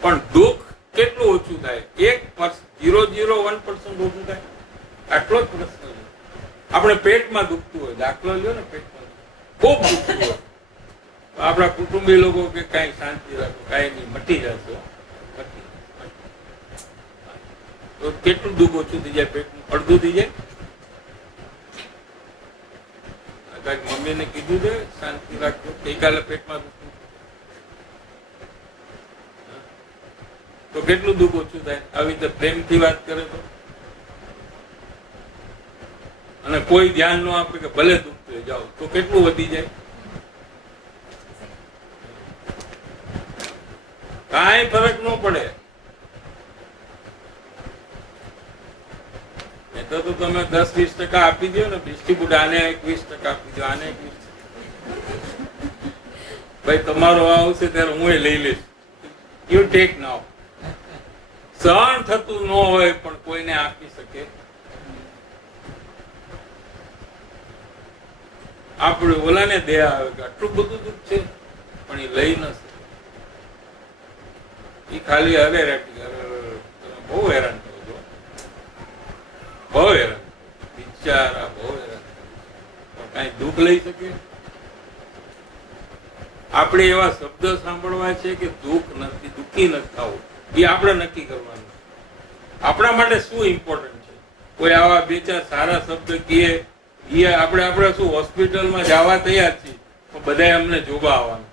પણ દુઃખ કેટલું ઓછું થાય? 0.001% ઓછું થાય, આટલો જ પ્રશ્ન છે. આપણે પેટમાં દુખતું હોય, દાખલો લ્યો ને, પેટમાં ખૂબ દુખતું હોય, આપણા કુટુંબી લોકો કે કઈ શાંતિ રાખો, કઈ નહીં, મટી જશે, તો કેટલું દુઃખ ઓછું થઈ જાય? પેટનું અડધું થઈ જાય. કઈક મમ્મીને કીધું છે શાંતિ રાખજો, ગઈકાલે પેટમાં દુખતું, તો કેટલું દુઃખ ઓછું થાય? આવી રીતે પ્રેમથી વાત કરે તો, અને કોઈ ધ્યાન ન આપે કે ભલે દુખતું જાઓ, તો કેટલું વધી જાય? કાંઈ ફરક ન પડે. તો તમે 10-20% આપી દો ને, ડિસ્ટ્રીબ્યુટ આને 20% આપી દો, આને 20%. ભાઈ તમારો આવશે ત્યારે હું એ લઈ લઈશ, યુ ટેક નાવ. સહન થતું ન હોય પણ કોઈને આપી શકે. આપણે ઓલાને દે આવે કે આટલું બધું દુઃખ છે પણ એ લઈ ન શકે. એ ખાલી હવે બહુ હેરાન થયો છો, બહુ હેરાન, બિચારા બહુ હેરાન. કઈ દુઃખ લઈ શકે? આપણે એવા શબ્દ સાંભળવા છે કે દુઃખ નથી, દુઃખી નથી થવું, એ આપણે નક્કી કરવાનું. આપણા માટે શું ઇમ્પોર્ટન્ટ છે? કોઈ આવા બે ચાર સારા શબ્દ કહે, એ આપણે શું હોસ્પિટલમાં જવા તૈયાર છીએ, તો બધા અમને જોવા આવવાનું.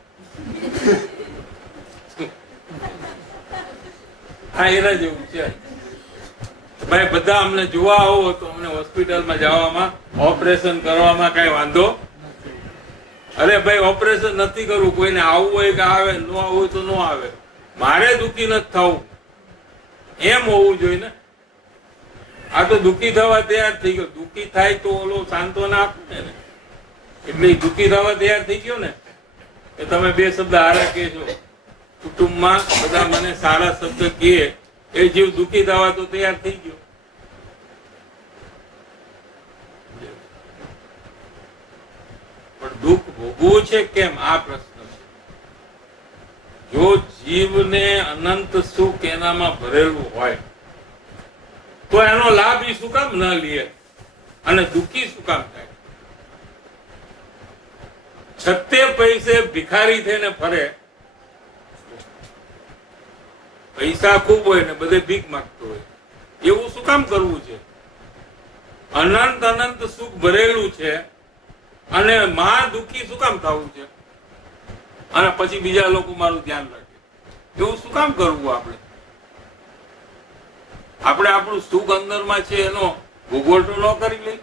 હા, એના જેવું છે ભાઈ. બધા અમને જોવા આવો તો અમને હોસ્પિટલમાં જવામાં, ઓપરેશન કરવામાં કઈ વાંધો. અરે ભાઈ, ઓપરેશન નથી કરવું, કોઈને આવવું હોય કે આવે, ન આવવું હોય તો ન આવે, મારે દુઃખી નથી થવું, એમ હોવું જોઈએ ને. આ તો દુઃખી થવા તૈયાર થઈ ગયો, દુઃખી થાય તો ઓલો સાંત્વના આપે ને, એટલે દુઃખી થવા તૈયાર થઈ ગયો ને. કે તમે બે શબ્દ હારા કહેજો, કુટુંબમાં બધા મને સારા શબ્દ કહે, એ જીવ દુઃખી થવા તો તૈયાર થઈ ગયો. પણ દુઃખ ભોગવું છે કેમ? આ પ્રશ્ન છે. જો જીવને અનંત સુખ એનામાં ભરેલું હોય તો એનો લાભ ઈ શું કામ ન લે અને દુઃખી શું કામ થાય? છતે પૈસે ભિખારી થઈને ફરે, પૈસા ખૂબ હોય ને બધે ભીખ માંગતો હોય, એવું શું કામ કરવું છે? અનંત અનંત સુખ ભરેલું છે અને માં દુઃખી શું કામ થવું છે? અને પછી બીજા લોકો મારું ધ્યાન રાખે, એવું શું કામ કરવું? આપણે આપણું સુખ અંદરમાં છે એનો ભોગવટો ન કરી લઈ,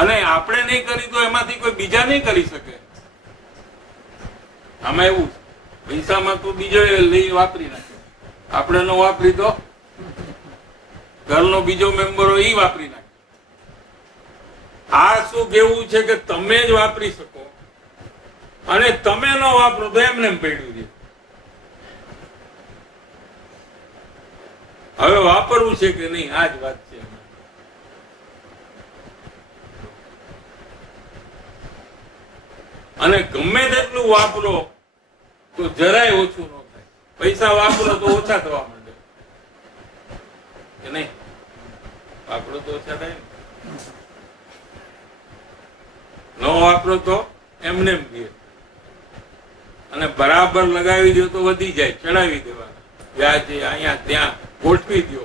અને આપણે નહીં કરી તો એમાંથી કોઈ બીજા નહીં કરી શકે. આમાં એવું પૈસામાં તો બીજો લઈ વાપરી નાખે, આપણે ન વાપરી તો ઘરનો બીજો મેમ્બર હોય એ વાપરી નાખે. આ શું કેવું છે કે તમે જ વાપરી શકો અને તમે ન વાપરો તો એમને એમ પડ્યું છે. હવે વાપરવું છે કે નહીં, આ જ વાત છે. અને ગમે તેટલું વાપરો તો જરાય ઓછું ન થાય. પૈસા વાપરો તો ઓછા થવા માંડે કે નહીં? વાપરો તો ઓછા થાય ને, ન વાપરો તો એમને એમ દે, અને બરાબર લગાવી દો તો વધી જાય, ચડાવી દેવાના વ્યાજે અહીંયા ત્યાં ગોઠવી દો.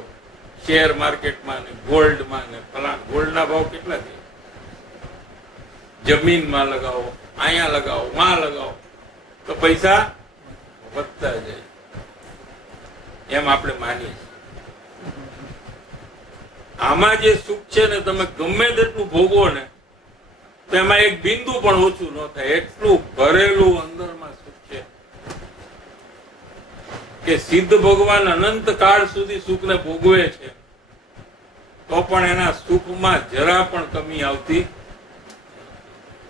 શેર માર્કેટમાં ને ગોલ્ડમાં ને ફલાણ, ગોલ્ડના ભાવ કેટલા છે? જમીનમાં લગાવો, અહીંયા લગાવો, માં લગાવો તો પૈસા વધતા જાય, એમ આપણે માનીએ છીએ. આમાં જે સુખ છે ને, તમે ગમે તેટલું ભોગવો ને તો એમાં એક બિંદુ પણ ઓછું ન થાય એટલું ભરેલું અંદરમાં સુખ છે કે સિદ્ધ ભગવાન અનંત કાળ સુધી સુખને ભોગવે છે તો પણ એના સુખમાં જરા પણ કમી આવતી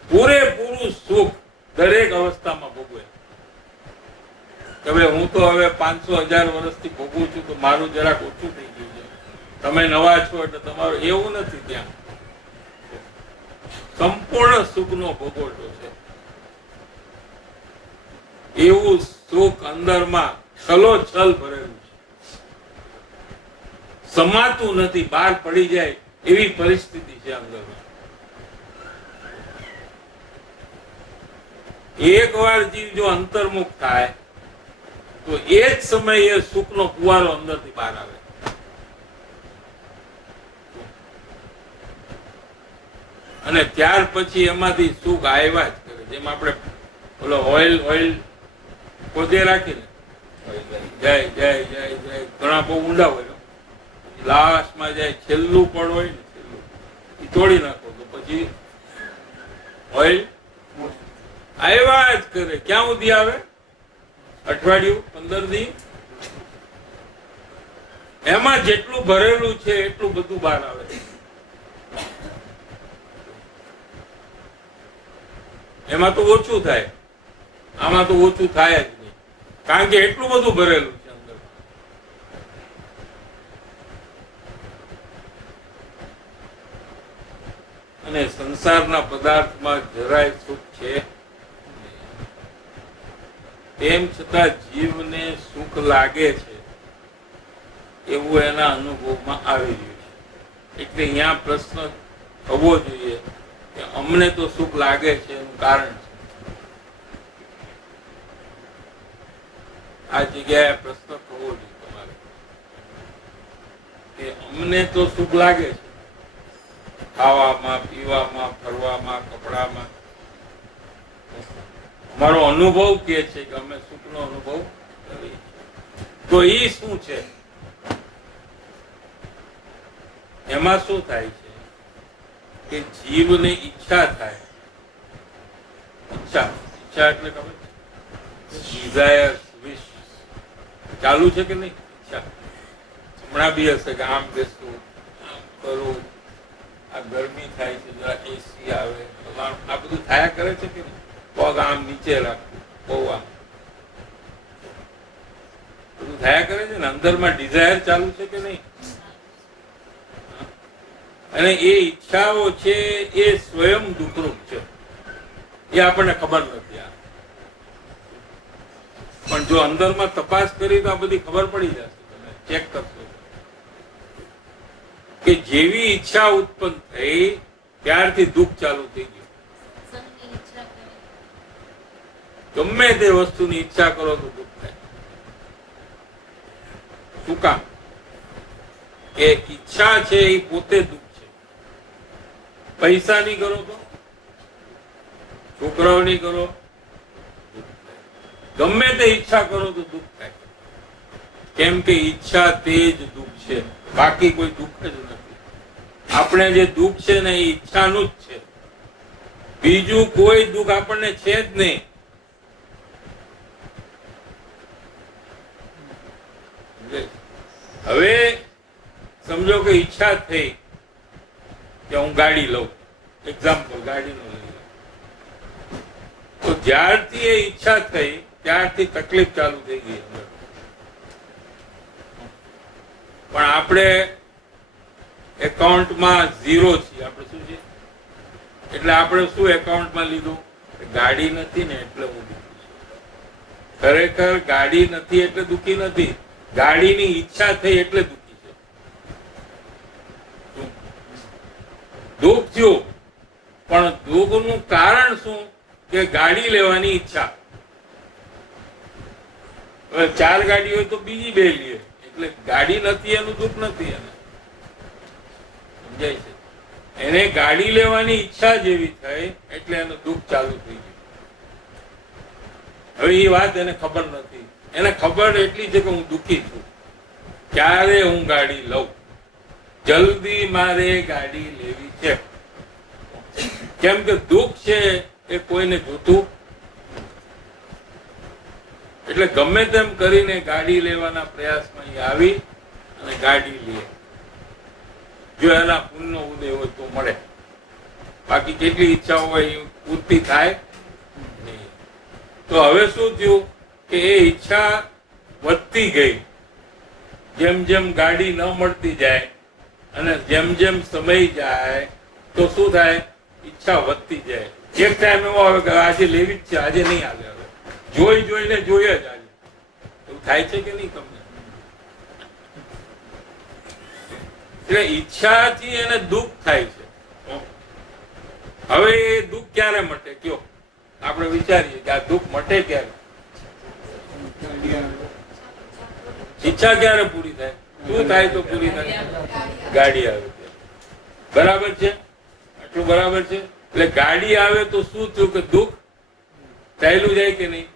પૂરેપૂરું સુખ દરેક અવસ્થામાં ભોગવે. હવે હું તો હવે 500,000 વર્ષથી ભોગવું છું તો મારું જરાક ઓછું થઈ ગયું છે, તમે નવા છો એટલે તમારું એવું નથી. ત્યાં સંપૂર્ણ સુખનો ભોગવટો છે. એવું સુખ અંદરમાં છલોછલ ભરેલું છે, સમાતું નથી, બહાર પડી જાય એવી પરિસ્થિતિ છે અંદરમાં. એકવાર જીવ જો અંતર્મુખ થાય તો એ જ સમયે સુખનો ફુવારો અંદરથી બહાર આવે. અને ત્યાર પછી એમાંથી સુખ આવ્યા જ કરે. જેમ આપણે ઓલો ઓઇલ પોતે રાખીને જય જય જય જય ઘણા બહુ ઊંડા હોય, લાસ્ટમાં જાય છેલ્લું પણ હોય ને છેલ્લું એ તોડી નાખો તો પછી ઓઇલ આવ્યા જ કરે. ક્યાં સુધી આવે? અઠવાડિયું 15 દી. એમાં જેટલું ભરેલું છે એટલું બધું બહાર આવે. એમાં તો ઓછું થાય, આમાં તો ઓછું થાય જ નહીં, કારણ કે એટલું બધું ભરેલું છે અંદર. અને સંસારના પદાર્થમાં જરાય સુખ છે, તેમ છતાં જીવને સુખ લાગે છે એવું એના અનુભવમાં આવી રહ્યું છે. એટલે અહીંયા પ્રશ્ન થવો જોઈએ કે અમને તો સુખ લાગે છે એનું કારણ છે. આ જગ્યાએ પ્રશ્ન થવો જોઈએ તમારે કે અમને તો સુખ લાગે છે ખાવામાં, પીવામાં, ફરવામાં, કપડામાં. મારો અનુભવ કે છે કે અમે સુખનો અનુભવ કરીએ. તો એ શું છે? એમાં શું થાય છે કે જીવને ઈચ્છા થાય. ઈચ્છા એટલે ખબર છે? ડિઝાયર, વિશ ચાલુ છે કે નહીં? ઈચ્છા હમણાં બી હશે કે આમ બેસવું, આમ કરવું, આ ગરમી થાય છે જરા એસી આવે, આ બધું થયા કરે છે કે નહીં? પગ આમ નીચે રાખવું, બહુ આમ બધું થયા કરે છે ને. અંદરમાં ડિઝાયર ચાલુ છે કે નહીં? અને એ ઈચ્છાઓ છે એ સ્વયં દુઃખરૂપ છે, એ આપણને ખબર નથી. પણ જો અંદરમાં તપાસ કરી તો આ બધી ખબર પડી જશે. તમે ચેક કરશો કે જેવી ઈચ્છા ઉત્પન્ન થઈ ત્યારથી દુઃખ ચાલુ થઈ ગયું. ગમે તે વસ્તુની ઈચ્છા કરો તો દુઃખ થાય. શું કામ? કે ઈચ્છા છે એ પોતે દુઃખ છે. પૈસાની કરો તો, છોકરાઓની કરો, ગમે તે ઈચ્છા કરો તો દુઃખ થાય. કેમ કે ઈચ્છા તે જ દુઃખ છે, બાકી કોઈ દુઃખ જ નથી. આપણે જે દુઃખ છે ને એ ઈચ્છાનું જ છે, બીજું કોઈ દુઃખ આપણને છે જ નહીં. હવે સમજો કે ઈચ્છા થઈ કે હું ગાડી લઉં, એક્ઝામ્પલ ગાડીનો લઈ લઉં, તો જ્યારથી એ ઈચ્છા થઈ ત્યારથી તકલીફ ચાલુ થઈ ગઈ. પણ આપણે એકાઉન્ટમાં 0 છીએ. આપણે શું છે? એટલે આપણે શું એકાઉન્ટમાં લીધું? ગાડી નથી ને એટલે હું દુઃખી છું. ખરેખર ગાડી નથી એટલે દુઃખી નથી, ગાડીની ઈચ્છા થઈ એટલે દુઃખી છે. દુઃખ થયું, પણ દુઃખનું કારણ શું? કે ગાડી લેવાની ઈચ્છા. હવે 4 ગાડી હોય તો બીજી 2 લે, એટલે ગાડી નથી એનું દુઃખ નથી. એને સમજાય છે? એને ગાડી લેવાની ઈચ્છા જેવી થઈ એટલે એનું દુઃખ ચાલુ થઈ ગયું. હવે એ વાત એને ખબર નથી. એને ખબર એટલી છે કે હું દુઃખી છું, ક્યારે હું ગાડી લઉં, જલ્દી મારે ગાડી લેવી છે. કેમ કે દુઃખ છે એ કોઈને જોતું, એટલે ગમે તેમ કરીને ગાડી લેવાના પ્રયાસમાં અહીં આવી અને ગાડી લે. જો એના પુણ્યનો ઉદય હોય તો મળે, બાકી કેટલી ઈચ્છાઓ હોય એ પૂર્તિ થાય નહીં. તો હવે શું થયું કે એ ઈચ્છા વધતી ગઈ. જેમ જેમ ગાડી ન મળતી જાય અને જેમ જેમ સમય જાય તો શું થાય, ઈચ્છા વધતી જાય. એક ટાઈમ એવો આવે કે આજે લેવી જ છે, આજે નહીં આવે. હવે જોઈ જોઈને જોઈએ જ આજે. એવું થાય છે કે નહીં તમને? એટલે ઈચ્છાથી એને દુઃખ થાય છે. હવે એ દુઃખ ક્યારે મટે કયો? આપણે વિચારીએ કે આ દુઃખ મટે ક્યારે? ઈચ્છા ક્યારે પૂરી થાય? શું થાય તો પૂરી થાય? ગાડી આવે. બરાબર છે? આટલું બરાબર છે? એટલે ગાડી આવે તો શું થયું કે દુઃખ ચાલ્યું જાય કે નહીં?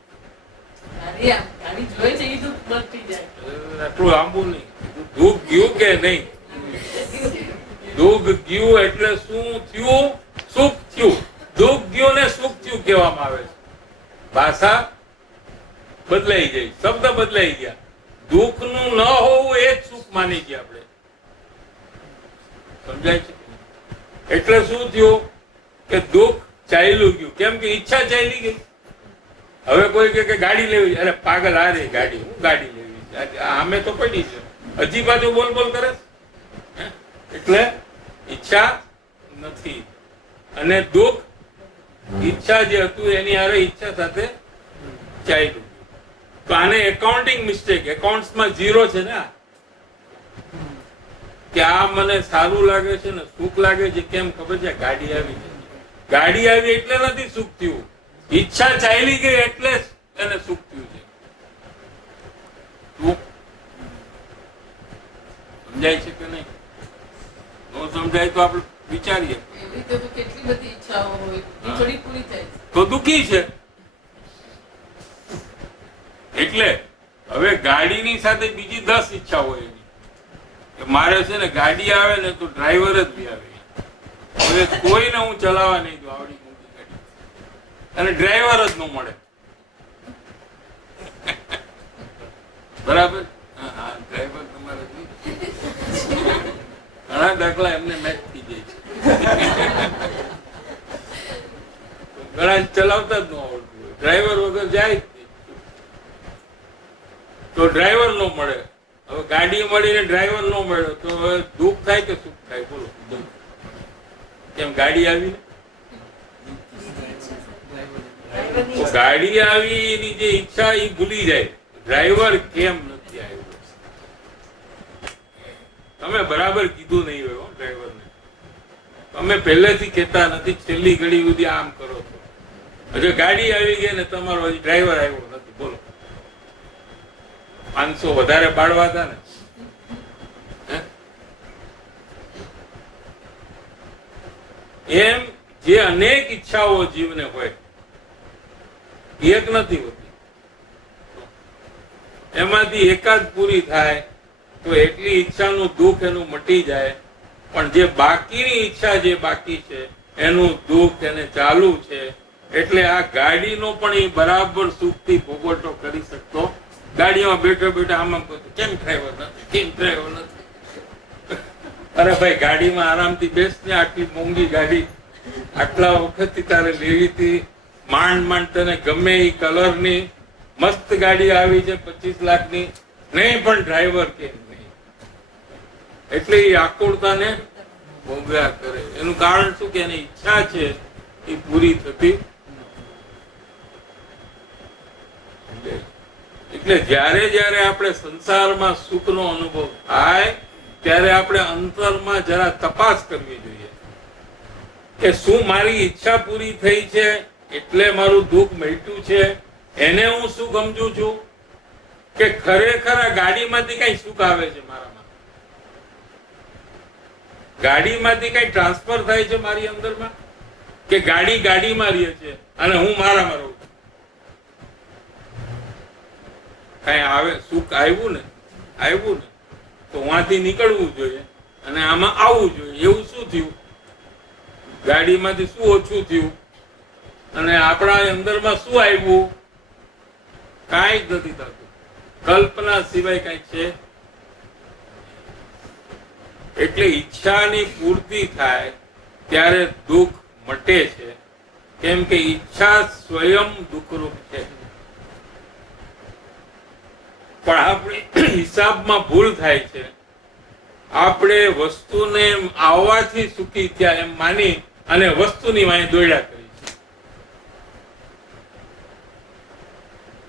આટલું લાંબુ નહીં. દુઃખ ગયું કે નહીં? દુઃખ ગયું એટલે શું થયું? સુખ થયું. દુઃખ ગયું ને સુખ થયું કહેવામાં આવે છે. ભાષા બદલાઈ ગઈ, શબ્દ બદલાઈ ગયા. દુઃખ નું ન હોવું એ જ સુખ માની ગયા આપણે. સમજાય છે? એટલે શું થયું કે દુઃખ ચાલ્યું ગયું. કેમ કે ઈચ્છા ચાલી ગઈ. હવે કોઈ કે ગાડી લેવી, અરે પાગલ, આ રે ગાડી, હું ગાડી લેવી છે, આમે તો પડી છે, હજી પાછું બોલ બોલ કરે. એટલે ઈચ્છા નથી અને દુઃખ ઈચ્છા જે હતું એની હારે ઈચ્છા સાથે ચાલ્યું. તો આને એકાઉન્ટિંગ મિસ્ટેક, એકાઉન્ટ્સમાં ઝીરો છે ને, કે આ મને સારું લાગે છે ને સુખ લાગે છે. કેમ ખબર છે? ગાડી આવી છે. ગાડી આવી એટલે નથી સુખ થયું, ઈચ્છા ચાલી ગઈ એટલે એને સુખ થયું છે. સમજાય છે કે નહીં? ન સમજાય તો આપણે વિચારીએ તો દુઃખી છે. એટલે હવે ગાડીની સાથે બીજી 10 ઈચ્છા હોય એની, કે મારે છે ને ગાડી આવે ને તો ડ્રાઈવર જ બી આવે. હવે કોઈને હું ચલાવવા નહીં દઉં આવડી મોટી ગાડી, અને ડ્રાઈવર જ ન મળે. બરાબર? હા, ડ્રાઈવર તમારે ઘણા દાખલા એમને મેચ થઈ જાય છે. ઘણા ચલાવતા જ ન આવડતું હોય, ડ્રાઈવર વગર જાય તો ડ્રાઈવર નો મળે. હવે ગાડી મળીને ડ્રાઈવર નો મળ્યો તો હવે દુઃખ થાય કે સુખ થાય? બોલો. કેમ? ગાડી આવી, ગાડી આવી એની જે ઈચ્છા એ ભૂલી જાય. ડ્રાઈવર કેમ નથી આવ્યો? તમે બરાબર કીધું નહીં હોય ડ્રાઈવરને. તમે પહેલેથી કહેતા નથી, છેલ્લી ઘડી સુધી આમ કરો છો. હજુ ગાડી આવી ગઈ ને તમારો હજી ડ્રાઈવર આવ્યો નથી. બોલો. 500 વધારે બાળવા હતા ને. એમ જે અનેક ઈચ્છાઓ જીવને હોય, એક નથી હોતી. એમાંથી એકાદ પૂરી થાય તો એટલી ઈચ્છાનું દુઃખ એનું મટી જાય. પણ જે બાકીની ઈચ્છા જે બાકી છે એનું દુઃખ એને ચાલુ છે. એટલે આ ગાડીનો પણ એ બરાબર સુખથી ભોગવટો કરી શકતો. ગાડીમાં બેઠો બેઠો આમાં કેમ ડ્રાઈવર નથી, કેમ ડ્રાઈવર નથી? અરે ભાઈ, ગાડીમાં આરામથી બેસ ને. આટલી મોંઘી ગાડી આટલા વખતથી તારે લેવી હતી, માંડ માંડ તને ગમે એ કલરની મસ્ત ગાડી આવી છે 25 લાખની, નહીં પણ ડ્રાઈવર કેમ નહીં? એટલે એ આકુળતાને ભોગવ્યા કરે. એનું કારણ શું? કે એની ઈચ્છા છે એ પૂરી થતી. એટલે જ્યારે જ્યારે આપણે સંસારમાં સુખનો અનુભવ થાય ત્યારે આપણે અંતરમાં જરા તપાસ કરવી જોઈએ કે શું મારી ઈચ્છા પૂરી થઈ છે એટલે મારું દુઃખ મટ્યું છે, એને હું સુખ સમજુ છું, કે ખરેખર આ ગાડીમાંથી કઈ સુખ આવે છે મારામાં? ગાડીમાંથી કઈ ટ્રાન્સફર થાય છે મારી અંદરમાં, કે ગાડી ગાડીમાં રહે છે અને હું મારામાં રહું છું? કઈ આવે સુખ આવ્યું ને તો વાંથી નીકળવું જોઈએ અને આમાં આવવું જોઈએ. એવું શું થયું? ગાડીમાંથી શું ઓછું થયું અને આપણા અંદરમાં શું આવ્યું, કાંઈ જ નથી થતું. કલ્પના સિવાય કાંઈ છે. એટલે ઈચ્છાની પૂર્તિ થાય ત્યારે દુઃખ મટે છે, કેમ કે ઈચ્છા સ્વયં દુઃખરૂપ છે. પણ આપણે હિસાબમાં ભૂલ થાય છે. આપણે વસ્તુને આવવાથી સુખી થયા એમ માની અને વસ્તુની વાંહે દોડ્યા કરી છે.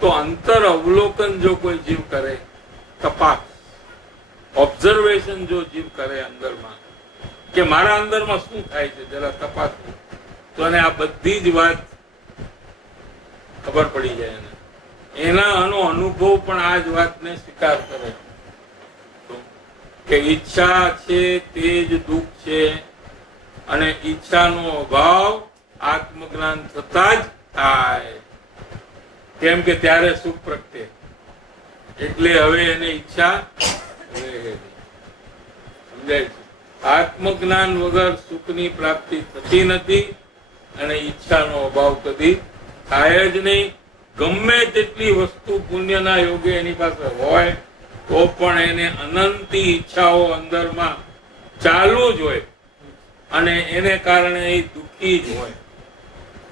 તો અંતર અવલોકન જો કોઈ જીવ કરે, તપાસ ઓબ્ઝર્વેશન જો જીવ કરે અંદરમાં, કે મારા અંદરમાં શું થાય છે જરા તપાસ, તો એને આ બધી જ વાત ખબર પડી જાય. એના અનુભવ પણ આ જ વાતને સ્વીકાર કરે કે ઈચ્છા છે તે જ દુઃખ છે, અને ઈચ્છાનો અભાવ આત્મજ્ઞાન થતા જ થાય, કેમ કે ત્યારે સુખ પ્રગટે. એટલે હવે એને ઈચ્છા સમજાય છે. આત્મજ્ઞાન વગર સુખની પ્રાપ્તિ થતી નથી અને ઈચ્છાનો અભાવ કદી થાય જ નહીં. ગમે તેટલી વસ્તુ પુણ્યના યોગે એની પાસે હોય તો પણ એને અનંતી ઈચ્છાઓ અંદરમાં ચાલુ જ હોય અને એને કારણે એ દુઃખી જ હોય.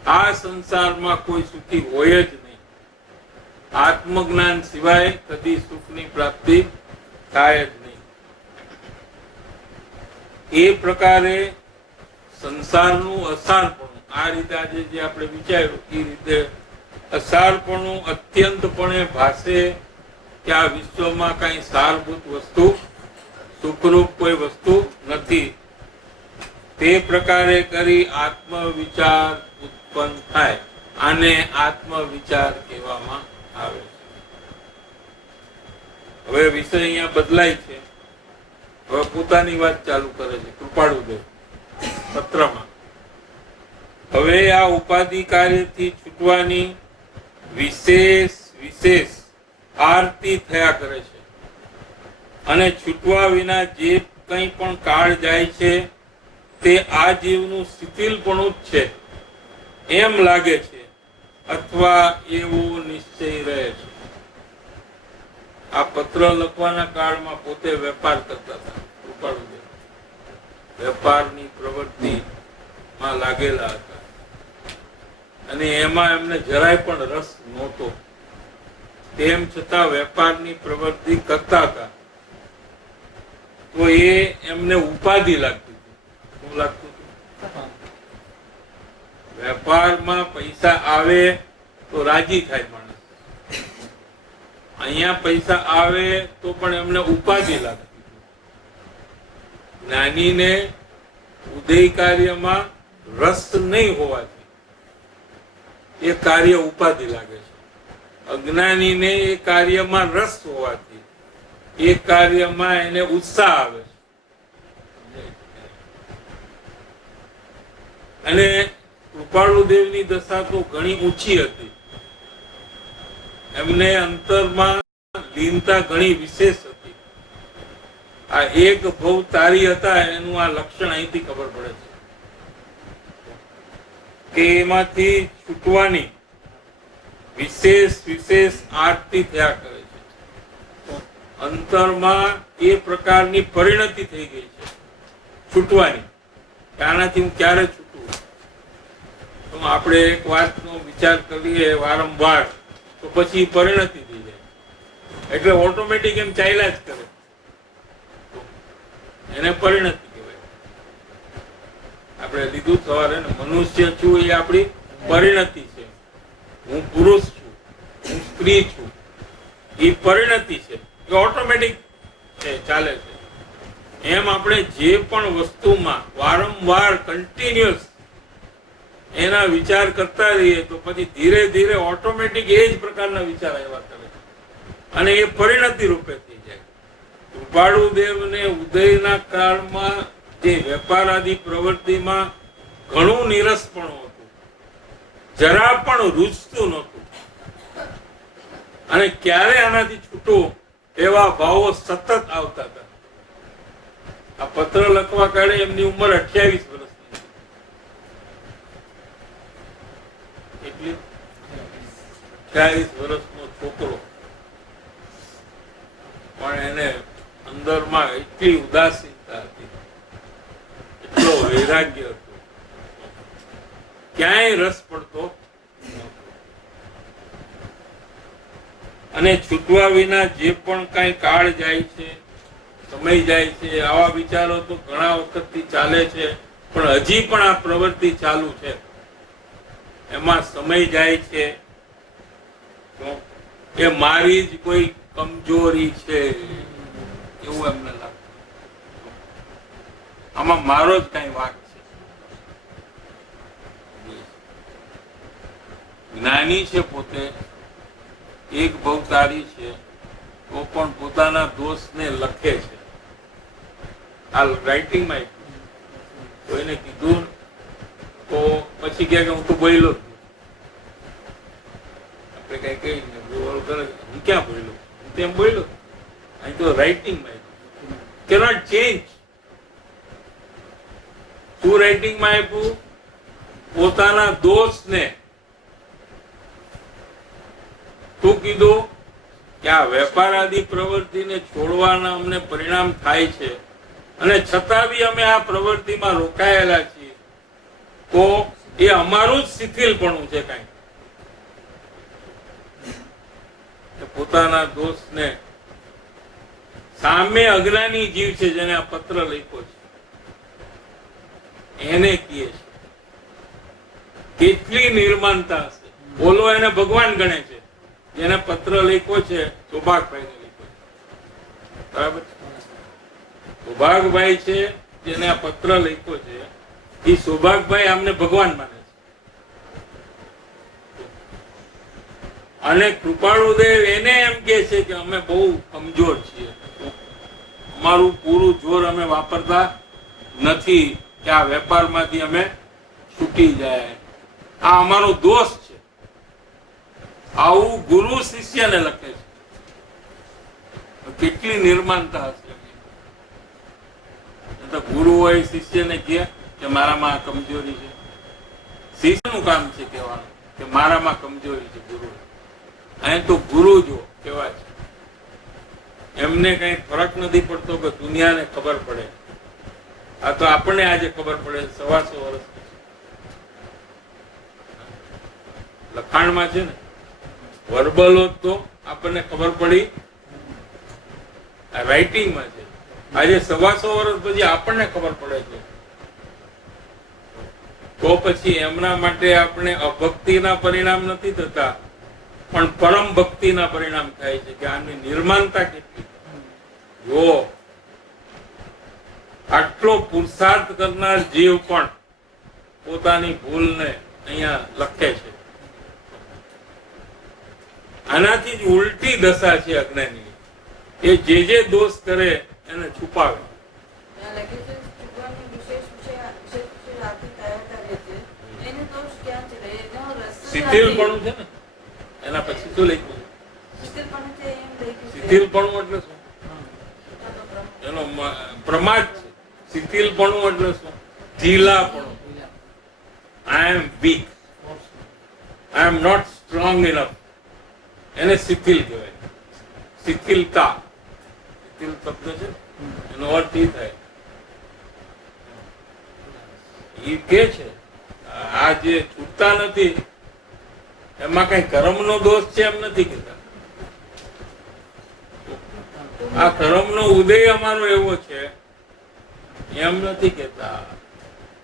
આ સંસારમાં કોઈ સુખી હોય જ નહીં. આત્મજ્ઞાન સિવાય કદી સુખની પ્રાપ્તિ થાય જ નહીં. એ પ્રકારે સંસારનું અસારપણું, આ રીતે આજે જે આપણે વિચાર્યું એ રીતે અસારપણું અત્યંતપણે ભાસે કે આ વિશ્વમાં કઈ સારભૂત વસ્તુ, સુખરૂપ કોઈ વસ્તુ નથી. તે પ્રકારે કરી આત્મવિચાર ઉત્પન્ન થાય. આને આત્મવિચાર કહેવામાં આવે છે. હવે વિષય અહીંયા બદલાય છે. હવે પોતાની વાત ચાલુ કરે છે કૃપાળુદેવ પત્રમાં. હવે આ ઉપાધિ કાર્યથી છૂટવાની વિશેષ આરતી થયા કરે છે, અને છૂટવા વિના જે કંઈ પણ કાળ જાય છે તે આ જીવનું શિથિલપણું જ છે એમ લાગે છે, અથવા એવો નિશ્ચય રહે છે. આ પત્ર લખવાના કાળમાં પોતે વેપાર કરતા હતા કૃપાળુદેવ. વેપારની પ્રવૃત્તિમાં લાગેલા હતા અને એમાં એમને જરાય પણ રસ નહોતો. તેમ છતાં વેપારની પ્રવૃત્તિ કરતા હતા તો એ એમને ઉપાધિ લાગતી હતી. શું લાગતું હતું? વેપારમાં પૈસા આવે તો રાજી થાય માણસ. અહીંયા પૈસા આવે તો પણ એમને ઉપાધિ લાગતી હતી. જ્ઞાનીને ઉદય કાર્યમાં રસ નહીં હોવાથી એ કાર્ય ઉપાધિ લાગે છે. અજ્ઞાનીને એ કાર્યમાં રસ હોવાથી એ કાર્યમાં એને ઉત્સાહ આવે છે. અને કૃપાળુદેવની દશા તો ઘણી ઊંચી હતી. એમને અંતરમાં લીનતા ઘણી વિશેષ હતી. આ એક ભવ તારી હતા એનું આ લક્ષણ અહીંથી ખબર પડે છે કે એમાંથી છૂટવાની વિશેષ આરતી થયા કરે છે. અંતરમાં એ પ્રકારની પરિણતિ થઈ ગઈ છે છૂટવાની. આનાથી હું ક્યારે છૂટું? તો આપણે એક વાતનો વિચાર કરીએ વારંવાર તો પછી પરિણતિ થઈ જાય, એટલે ઓટોમેટિક એમ ચાલ્યા જ કરે. એને પરિણતિ કહેવાય. આપણે લીધું સવારે ને મનુષ્ય છું એ આપણી પરિણતિ છે. હું પુરુષ છું, હું સ્ત્રી છું, એ પરિણતિ છે, એ ઓટોમેટિક ચાલે છે. એમ આપણે જે પણ વસ્તુમાં વારંવાર કન્ટિન્યુઅસ એના વિચાર કરતા રહીએ તો પછી ધીરે ધીરે ઓટોમેટિક એ જ પ્રકારના વિચાર આવ્યા કરે અને એ પરિણતિ રૂપે થઈ જાય. કૃપાળુદેવને ઉદયના કાળમાં જે વેપાર આદિ પ્રવૃત્તિમાં ઘણું નીરસપણું હતું, જરા પણ રૂચતું નહોતું, અને ક્યારે આનાથી છૂટું એવા ભાવો સતત આવતા હતા. આ પત્ર લખવા કાળે એમની ઉંમર 28 વર્ષની. 28 વર્ષનો છોકરો, પણ એને અંદરમાં એટલી ઉદાસીનતા હતી, એટલો વૈરાગ્ય હતો, ક્યાંય રસ પડતો નહોતો. અને છૂટવા વિના જે પણ કઈ કાળ જાય છે, સમય જાય છે, આવા વિચારો તો ઘણા વખતથી ચાલે છે, પણ હજી પણ આ પ્રવૃત્તિ ચાલુ છે. એમાં સમય જાય છે તો એ મારી જ કોઈ કમજોરી છે એવું એમને લાગતું. આમાં મારો જ કઈ વાંક છે. જ્ઞાની છે પોતે, એક ભવતારી છે, તો પણ પોતાના દોષને લખે છે. આ રાઇટિંગમાં કોઈને કીધું તો પછી કે હું તો બોલ્યો, આપણે કઈ કહીને હું ક્યાં બોલ્યો, હું તેમ બોલ્યો. અહીં તો રાઇટિંગમાં કેનોટ ચેન્જ. શું રાઇટિંગમાં આપ્યું? પોતાના દોષને. શું કીધું કે આ વેપાર આદિ પ્રવૃત્તિને છોડવાના અમને પરિણામ થાય છે, અને છતાં બી અમે આ પ્રવૃત્તિમાં રોકાયેલા છીએ, તો એ અમારું જ શિથિલપણું છે. કઈ પોતાના દોષને સામે અજ્ઞાની જીવ છે જેને આ પત્ર લખ્યો છે એને કહે છે. કેટલી નિર્માણતા હશે. બોલો એને ભગવાન ગણે છે. જેને પત્ર લખ્યો છે સૌભાગભાઈને લખ્યો છે, બરાબર. સૌભાગભાઈ છે જેને આ પત્ર લખ્યો છે, એ સૌભાગભાઈ આમને ભગવાન માને છે. અને કૃપાળુદેવ એને એમ કે છે કે અમે બહુ કમજોર છીએ, અમારું પૂરું જોર અમે વાપરતા નથી કે આ વેપારમાંથી અમે છૂટી જાય. આ અમારો દોષ છે. આવું ગુરુ શિષ્યને લખે છે. કેટલી નિર્માણતા હશે. તો ગુરુ હોય શિષ્યને કહે કે મારામાં આ કમજોરી છે. શિષ્યનું કામ છે કહેવાનું કે મારામાં કમજોરી છે. ગુરુ અહીં તો ગુરુ જો કેવા છે, એમને કઈ ફરક નથી પડતો કે દુનિયાને ખબર પડે. આ તો આપણને આજે ખબર પડે. 125 વર્ષ લખાણમાં છે ને, વર્બલો તો આપણને ખબર પડી, રાઇટિંગમાં છે. આજે 125 વર્ષ પછી આપણને ખબર પડે છે. તો પછી એમના માટે આપણે અભક્તિના પરિણામ નથી થતા, પણ પરમ ભક્તિના પરિણામ થાય છે કે આની નિર્માણતા કેટલી. જો આટલો પુરુષાર્થ કરનાર જીવ પણ પોતાની ભૂલને અહીંયા લખે છે. આનાથી જ ઉલટી દશા છે અજ્ઞાની. એ જે દોષ કરે એને છુપાવે. શિથિલપણું છે ને, એના પછી શું લખ્યું? શિથિલપણું એટલે શું? એનો પ્રમાદ છે. શિથિલપણું એટલે શું? ઢીલાપણું. I am weak, I am not strong enough. એને શિથિલ કહેવાય. શિથિલતા, શિથિલ શબ્દ છે, એનો અર્થ એ થાય. એ કે છે આ જે છૂટતા નથી એમાં કઈ કર્મનો દોષ છે એમ નથી કહેતા. આ કર્મનો ઉદય અમારો એવો છે એમ નથી કહેતા.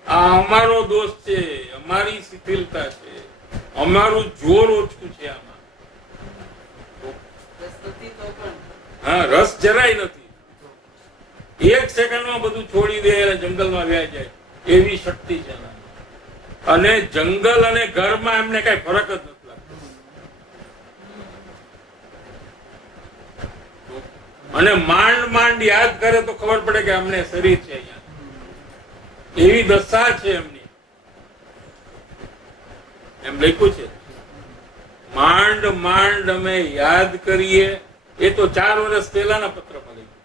આ અમારો દોષ છે, અમારી શિથિલતા છે, અમારું જોર ઓછું છે. આમાં હા, રસ જરાય નથી. 1 સેકન્ડમાં બધું છોડી દે અને જંગલમાં વ્યાઈ જાય એવી શક્તિ છે. અને જંગલ અને ઘરમાં એમને કઈ ફરક જ નથી લાગતો. અને માંડ યાદ કરે તો ખબર પડે કે અમને શરીર છે અહીંયા. એવી દશા છે એમની. એમ લખ્યું છે, માંડ અમે યાદ કરીએ. એ તો 4 વર્ષ પહેલાના પત્રમાં લખ્યું.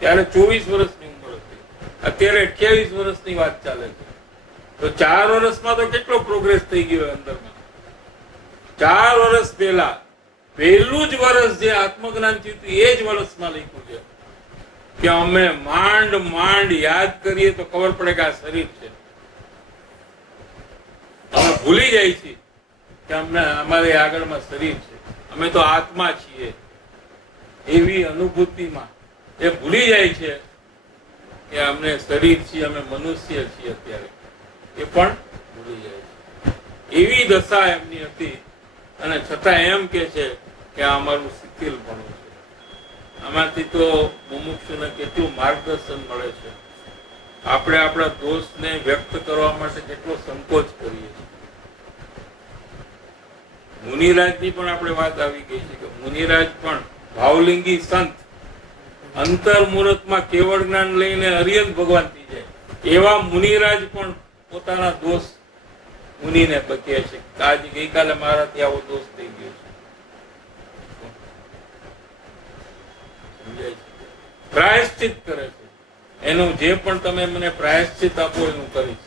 ત્યારે 24 વર્ષની ઉંમર હતી. અત્યારે 28 વર્ષની વાત ચાલે છે. તો 4 વર્ષમાં તો કેટલો પ્રોગ્રેસ થઈ ગયો અંદરમાં. 4 વર્ષ પહેલા પહેલું જ વર્ષ જે આત્મજ્ઞાન થયું હતું એ જ વર્ષમાં લખ્યું છે કે અમે માંડ માંડ યાદ કરીએ તો ખબર પડે કે આ શરીર છે. અમે ભૂલી જાય છીએ કે અમારે આગળમાં શરીર છે, અમે તો આત્મા છીએ. એવી અનુભૂતિમાં એ ભૂલી જાય છે કે અમને શરીર છીએ, અમે મનુષ્ય છીએ. અત્યારે એ પણ ભૂલી જાય છે. એવી દશા એમની હતી અને છતાં એમ કે છે કે આ અમારું શિથિલપણું છે. આમાંથી તો મુમુક્ષુને કેટલું માર્ગદર્શન મળે છે. આપણે આપણા દોષને વ્યક્ત કરવા માટે કેટલો સંકોચ કરીએ છીએ. મુનિરાજની પણ આપણે વાત આવી ગઈ છે કે મુનિરાજ પણ ભાવલિંગી સંત અંતર્મુહૂર્તમાં કેવળ જ્ઞાન લઈને હરિયન ભગવાન થઈ જાય એવા મુનિરાજ પણ પોતાના દોષ મુનિને બકે છે. આજે ગઈકાલે મારાથી આવો દોષ થઈ ગયો છે. સમજાય છે? પ્રાયશ્ચિત કરે છે. એનું જે પણ તમે મને પ્રાયશ્ચિત આપો એનું કરીશ.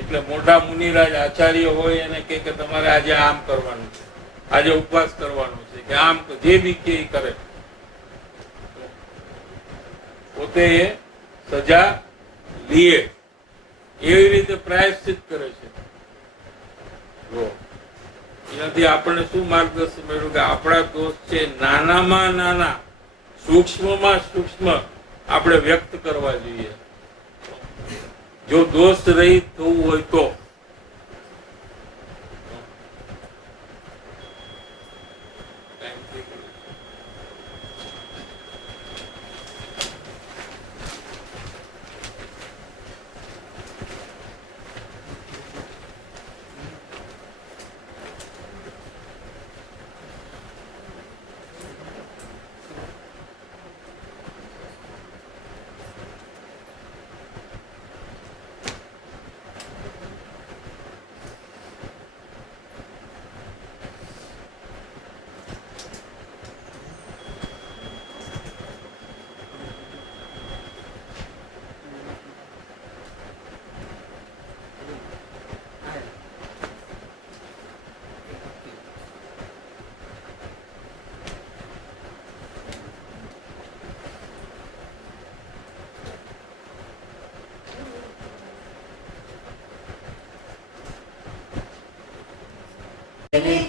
એટલે મોટા મુનિરાજ આચાર્ય હોય એને કે તમારે આજે આમ કરવાનું છે, આજે ઉપવાસ કરવાનો છે, કે આમ જે બી કે કરે, પોતે એ સજા લીએ એવી રીતે પ્રાયશ્ચિત કરે છે. એનાથી આપણને શું માર્ગદર્શન મળ્યું કે આપણા દોષ છે નાનામાં નાના, સૂક્ષ્મમાં સૂક્ષ્મ આપણે વ્યક્ત કરવા જોઈએ. જો દોષ રહિત થવું હોય તો.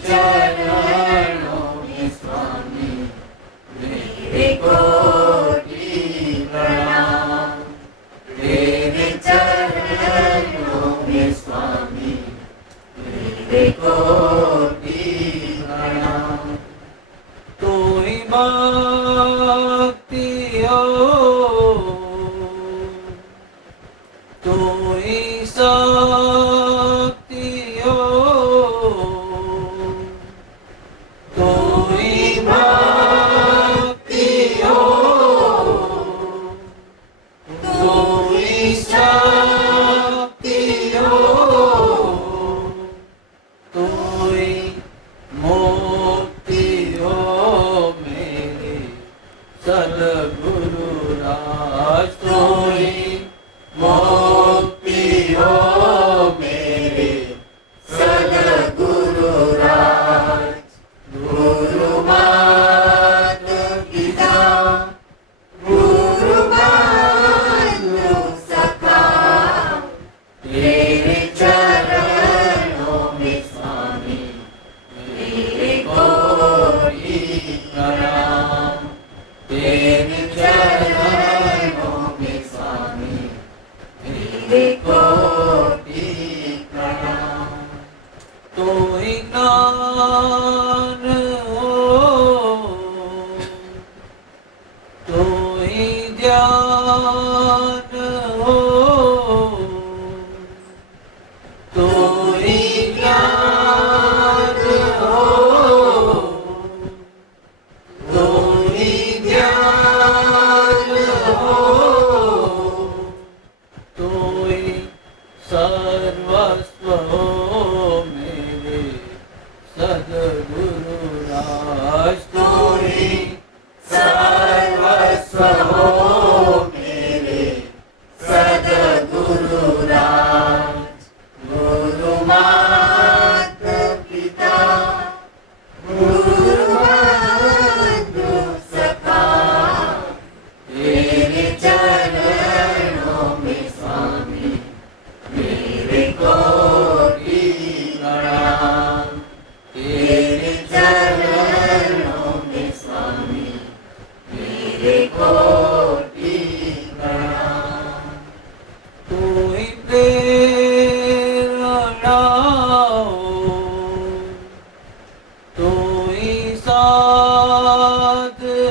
चरणों में स्वामी मेरे कोटि प्रणाम, तेरे चरणों में स्वामी मेरे कोटि प्रणाम। तू ही भक्ति हो, तू ही शक्ति हो, तू ही भक्ति हो, तू ही शक्ति हो, तू ही मुक्ति हो मेरे सद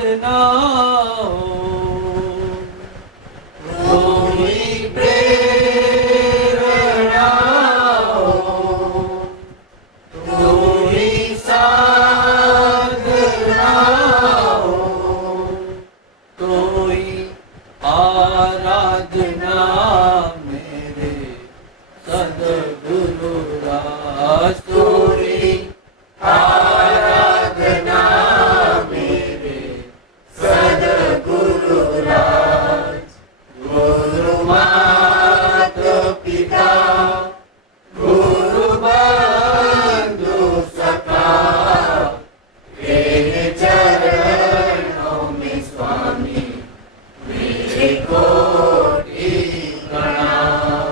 સાધનાઓ કોઈ પ્રેરણાઓ કોઈ સાધનાઓ કોઈ આરાધના મેરે સદગુરુ રાજ કોઈ આરાધના મેરે સદગુરુ રાજ ગુરુ માત પિતા ગુરુ બંધુ સખા तेरे चरणों में स्वामी मेरे कोटि प्रणाम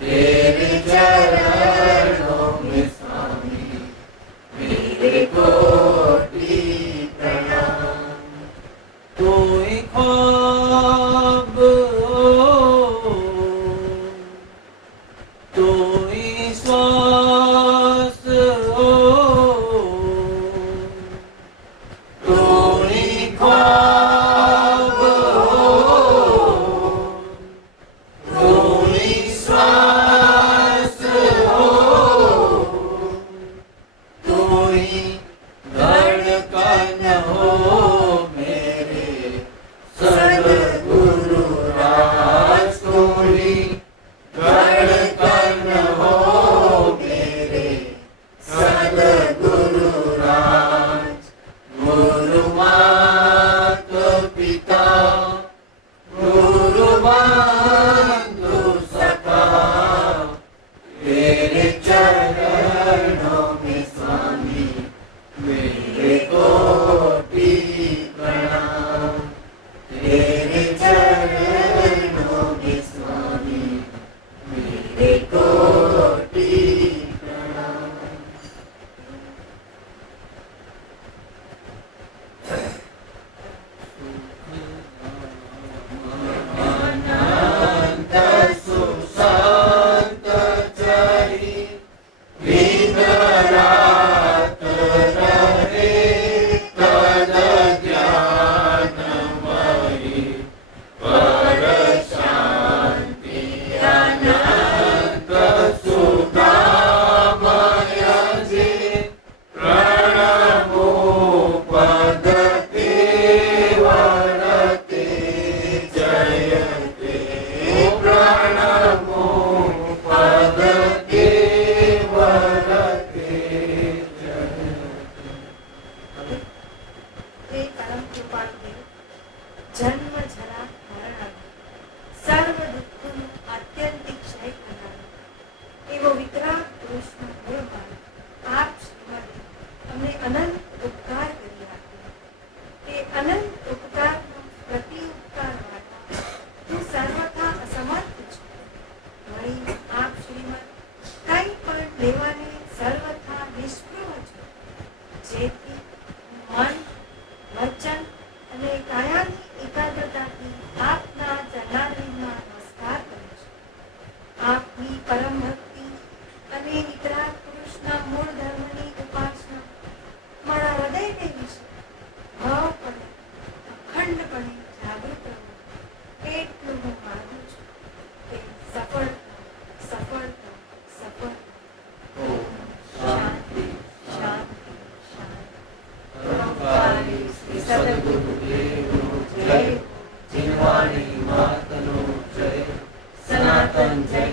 तेरे चरणों में स्वामी मेरे कोटि प्रणाम कोई ख्वाब हो कोई श्वास हो कोई ख्वाब हो कोई श्वास हो कोई धड़कन हो मेरे सद्गुरु राज कोई धड़कन हो मेरे सद्गुरु राज गुरु मात पिता गुरु बंधु सखा तेरे चरणों में स्वामी मेरे कोटि प्रणाम तेरे चरणों में स्वामी मेरे कोटि प्रणाम अनंत सुशांत चरी दिन रात रहे तद ज्ञानमयी पर शांति अनंत सुधामय जी प्रणमो पद केवलते जयते प्रणमो पद केवलते हे परम कृपाळु जन्म जरा मरणारी સર્વ દુઃખોનો આત્યંતિક ક્ષય કરનારો એવો વિતરાગ પુરુષનો મૂળભાવ આપ શ્રીમદે અમને અનંત ઉપકાર કરી આપ્યો. તે અનંત ઉપકારનો પ્રતિ ઉપકાર વાળા હું સર્વથા અસમર્થ છું. વળી આપ શ્રીમદ કંઈ પણ લેવાને સર્વથા નિષ્પ્રહ છો. જેથી મન વચન અને કાયાની એકાગ્રતાથી આપના ચરણારવિંદમાં નમસ્કાર કરું છું. આપની પરમ ભક્તિ અને વિતરાગ પુરુષના મૂળ ધર્મની ઉપાસના મારા હૃદયને વિશે ભાવપણે અખંડપણે જાગૃત રહું એટલું હું માગું છું. તે સફળતા સફળતા સફળતા. ઓમ શાંતિ શાંતિ શાંતિ. પરોપકારી શ્રી સદગુરુદેવનો જય. જીવવાણી માતનો જય. સનાતન જય